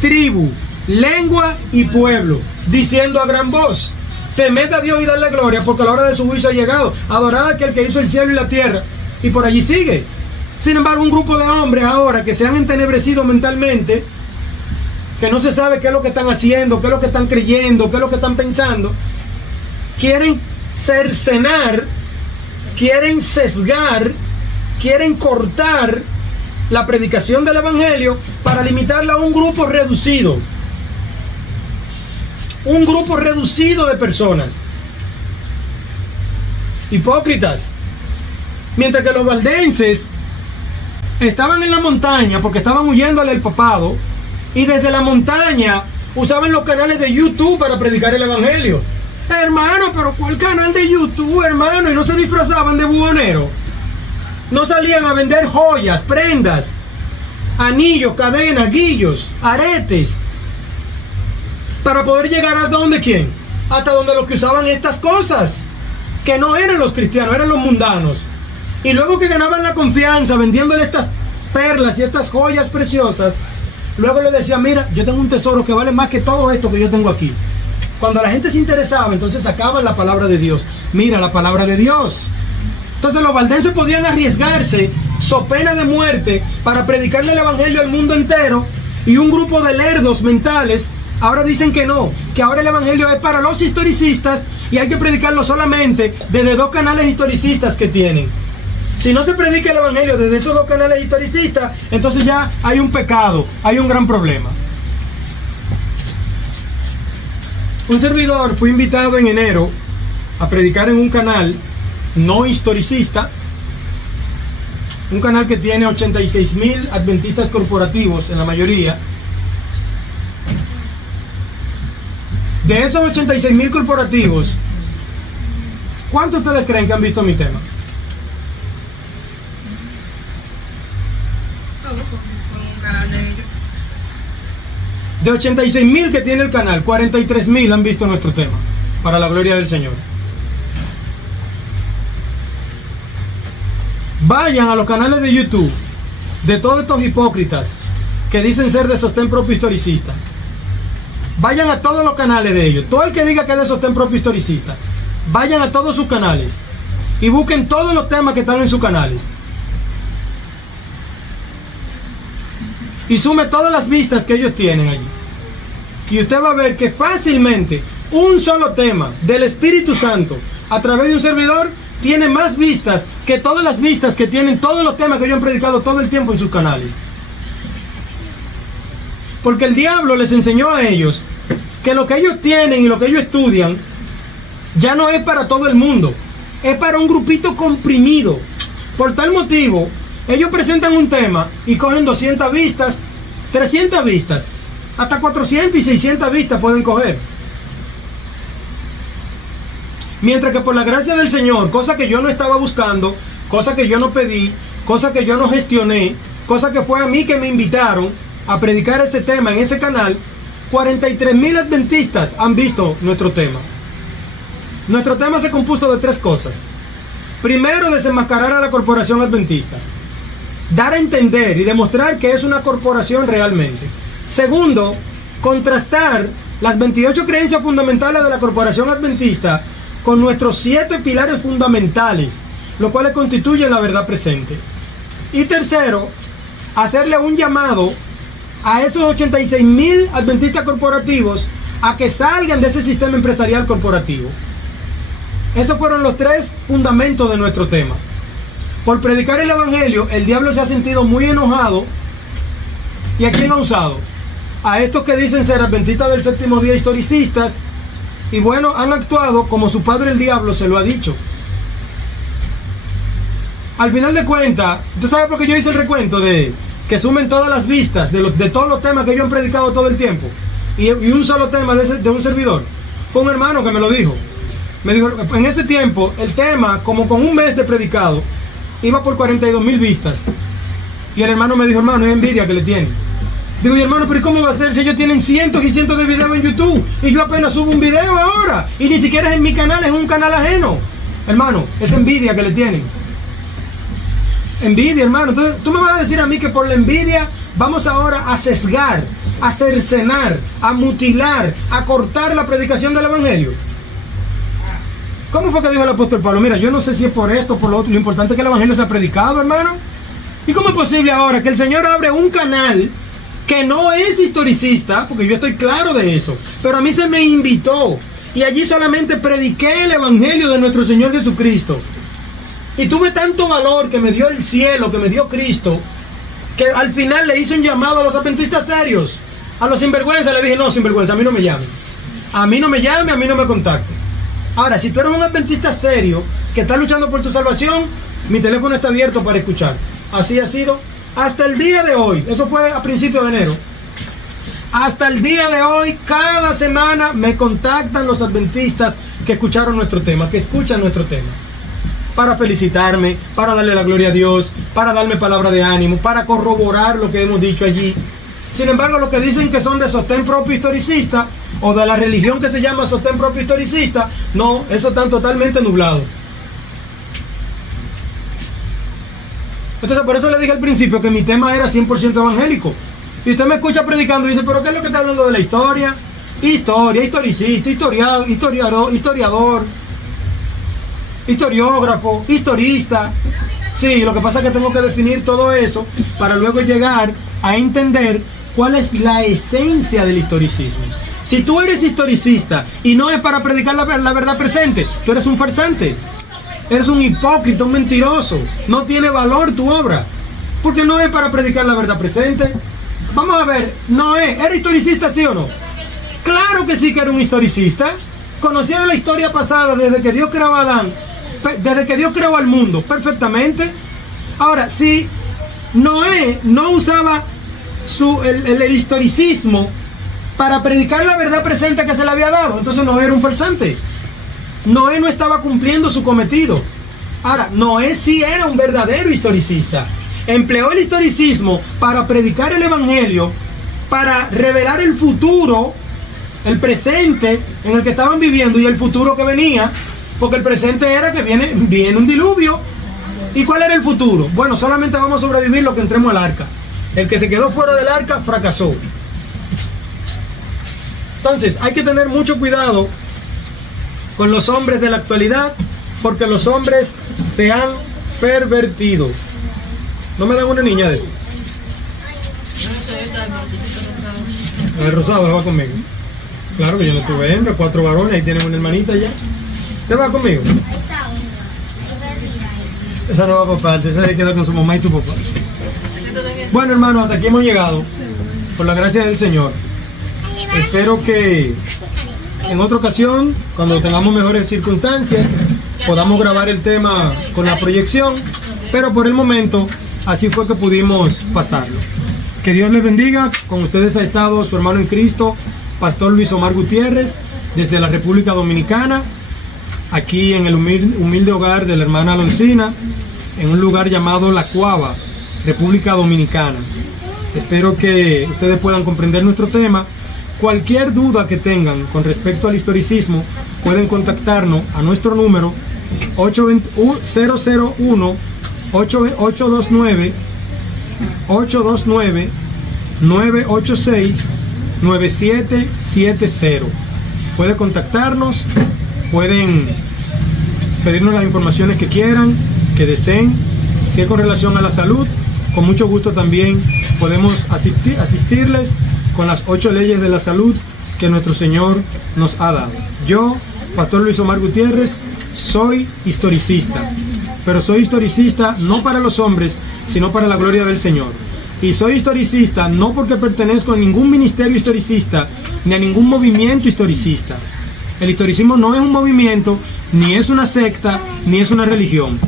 tribu, lengua y pueblo, diciendo a gran voz: temed a Dios y dadle gloria, porque la hora de su juicio ha llegado. Adorad a aquel que hizo el cielo y la tierra. Y por allí sigue. Sin embargo, un grupo de hombres ahora que se han entenebrecido mentalmente, que no se sabe qué es lo que están haciendo, qué es lo que están creyendo, qué es lo que están pensando, quieren cercenar, quieren sesgar, quieren cortar la predicación del evangelio para limitarla a un grupo reducido. Un grupo reducido de personas. Hipócritas. Mientras que los valdenses estaban en la montaña porque estaban huyéndole al papado, y desde la montaña usaban los canales de YouTube para predicar el evangelio. Hermano, pero ¿cuál canal de YouTube, hermano? Y no se disfrazaban de buhoneros. No salían a vender joyas, prendas, anillos, cadenas, guillos, aretes, para poder llegar a donde quién, hasta donde los que usaban estas cosas, que no eran los cristianos, eran los mundanos. Y luego que ganaban la confianza vendiéndole estas perlas y estas joyas preciosas, luego le decía: mira, yo tengo un tesoro que vale más que todo esto que yo tengo aquí. Cuando la gente se interesaba, entonces sacaban la palabra de Dios. Mira, la palabra de Dios. Entonces los valdenses podían arriesgarse, so pena de muerte, para predicarle el evangelio al mundo entero, y un grupo de lerdos mentales ahora dicen que no, que ahora el evangelio es para los historicistas y hay que predicarlo solamente desde dos canales historicistas que tienen. Si no se predica el evangelio desde esos dos canales historicistas, entonces ya hay un pecado, hay un gran problema. Un servidor fue invitado en enero a predicar en un canal no historicista, un canal que tiene 86,000 adventistas corporativos en la mayoría. De esos 86,000 corporativos, ¿cuántos ustedes creen que han visto mi tema? Un canal de ellos. De 86,000 que tiene el canal, 43,000 han visto nuestro tema, para la gloria del Señor. Vayan a los canales de YouTube de todos estos hipócritas que dicen ser de sostén propio historicista. Vayan a todos los canales de ellos. Todo el que diga que es de sostén propio historicista, vayan a todos sus canales y busquen todos los temas que están en sus canales. Y sume todas las vistas que ellos tienen allí. Y usted va a ver que fácilmente un solo tema del Espíritu Santo a través de un servidor tiene más vistas que todas las vistas que tienen todos los temas que ellos han predicado todo el tiempo en sus canales. Porque el diablo les enseñó a ellos que lo que ellos tienen y lo que ellos estudian ya no es para todo el mundo, es para un grupito comprimido. Por tal motivo, ellos presentan un tema y cogen 200 vistas, 300 vistas, hasta 400 y 600 vistas pueden coger. Mientras que por la gracia del Señor, cosa que yo no estaba buscando, cosa que yo no pedí, cosa que yo no gestioné, cosa que fue a mí que me invitaron a predicar ese tema en ese canal, 43,000 adventistas han visto nuestro tema. Nuestro tema se compuso de tres cosas. Primero, desenmascarar a la corporación adventista, dar a entender y demostrar que es una corporación realmente. Segundo, contrastar las 28 creencias fundamentales de la corporación adventista con nuestros 7 pilares fundamentales, los cuales constituyen la verdad presente. Y tercero, hacerle un llamado a esos 86,000 adventistas corporativos a que salgan de ese sistema empresarial corporativo. Esos fueron los 3 fundamentos de nuestro tema. Por predicar el evangelio, el diablo se ha sentido muy enojado. ¿Y a quién ha usado? A estos que dicen ser adventistas del séptimo día, historicistas. Y bueno, han actuado como su padre el diablo se lo ha dicho. Al final de cuentas, ¿usted sabe por qué yo hice el recuento de que sumen todas las vistas de todos los temas que ellos han predicado todo el tiempo? Y un solo tema de un servidor. Fue un hermano que me lo dijo. Me dijo, en ese tiempo, el tema, como con un mes de predicado, iba por 42,000 vistas. Y el hermano me dijo: hermano, es envidia que le tienen. Digo: y hermano, pero ¿y cómo va a ser si ellos tienen cientos y cientos de videos en YouTube? Y yo apenas subo un video ahora. Y ni siquiera es en mi canal, es un canal ajeno. Hermano, es envidia que le tienen. Envidia, hermano. Entonces, tú me vas a decir a mí que por la envidia vamos ahora a sesgar a cercenar, a mutilar, a cortar la predicación del evangelio. ¿Cómo fue que dijo el apóstol Pablo? Mira, yo no sé si es por esto o por lo otro, lo importante es que el evangelio sea predicado, hermano. ¿Y cómo es posible ahora que el Señor abre un canal que no es historicista? Porque yo estoy claro de eso, pero a mí se me invitó y allí solamente prediqué el evangelio de nuestro Señor Jesucristo. Y tuve tanto valor que me dio el cielo, que me dio Cristo, que al final le hice un llamado a los adventistas serios. A los sinvergüenza le dije, no, sinvergüenza, a mí no me llame. A mí no me llame, a mí no me contacte. Ahora, si tú eres un adventista serio, que está luchando por tu salvación, mi teléfono está abierto para escuchar. Así ha sido hasta el día de hoy. Eso fue a principios de enero. Hasta el día de hoy, cada semana me contactan los adventistas que escucharon nuestro tema, que escuchan nuestro tema, para felicitarme, para darle la gloria a Dios, para darme palabra de ánimo, para corroborar lo que hemos dicho allí. Sin embargo, los que dicen que son de sostén propio historicista o de la religión que se llama sostén propio historicista, no, eso están totalmente nublados. Entonces, por eso le dije al principio que mi tema era 100% evangélico. Y usted me escucha predicando y dice, ¿pero qué es lo que está hablando de la historia? Historia, historicista, historiador, historiógrafo, historista. Sí, lo que pasa es que tengo que definir todo eso para luego llegar a entender cuál es la esencia del historicismo. Si tú eres historicista y no es para predicar la verdad presente, tú eres un farsante, eres un hipócrita, un mentiroso. No tiene valor tu obra, porque no es para predicar la verdad presente. Vamos a ver, Noé, ¿era historicista sí o no? Claro que sí que era un historicista. Conocía la historia pasada desde que Dios creó a Adán, desde que Dios creó al mundo perfectamente. Ahora, si Noé no usaba el historicismo para predicar la verdad presente que se le había dado, entonces Noé era un farsante. Noé no estaba cumpliendo su cometido. Ahora, Noé sí era un verdadero historicista. Empleó el historicismo para predicar el evangelio, para revelar el futuro, el presente en el que estaban viviendo y el futuro que venía, porque el presente era que viene un diluvio. ¿Y cuál era el futuro? Bueno, solamente vamos a sobrevivir los que entremos al arca. El que se quedó fuera del arca fracasó. Entonces, hay que tener mucho cuidado con los hombres de la actualidad, porque los hombres se han pervertido. ¿No me dan una niña de eso? El rosado va conmigo. Claro que yo no tuve hembra, 4 varones, ahí tienen una hermanita ya. ¿Te va conmigo? Esa no va por parte, esa se queda con su mamá y su papá. Bueno, hermanos, hasta aquí hemos llegado, por la gracia del Señor. Espero que en otra ocasión, cuando tengamos mejores circunstancias, podamos grabar el tema con la proyección, pero por el momento, así fue que pudimos pasarlo. Que Dios les bendiga. Con ustedes ha estado su hermano en Cristo, Pastor Luis Omar Gutiérrez, desde la República Dominicana, aquí en el humilde hogar de la hermana Aloncina, en un lugar llamado La Cuava, República Dominicana. Espero que ustedes puedan comprender nuestro tema. Cualquier duda que tengan con respecto al historicismo, pueden contactarnos a nuestro número 829-986-9770. Pueden contactarnos, pueden pedirnos las informaciones que quieran, que deseen. Si es con relación a la salud, con mucho gusto también podemos asistirles con las 8 leyes de la salud que nuestro Señor nos ha dado. Yo, Pastor Luis Omar Gutiérrez, soy historicista, pero soy historicista no para los hombres, sino para la gloria del Señor. Y soy historicista no porque pertenezco a ningún ministerio historicista, ni a ningún movimiento historicista. El historicismo no es un movimiento, ni es una secta, ni es una religión.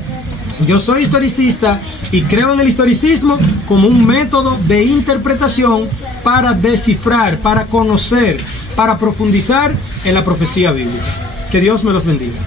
Yo soy historicista y creo en el historicismo como un método de interpretación para descifrar, para conocer, para profundizar en la profecía bíblica. Que Dios me los bendiga.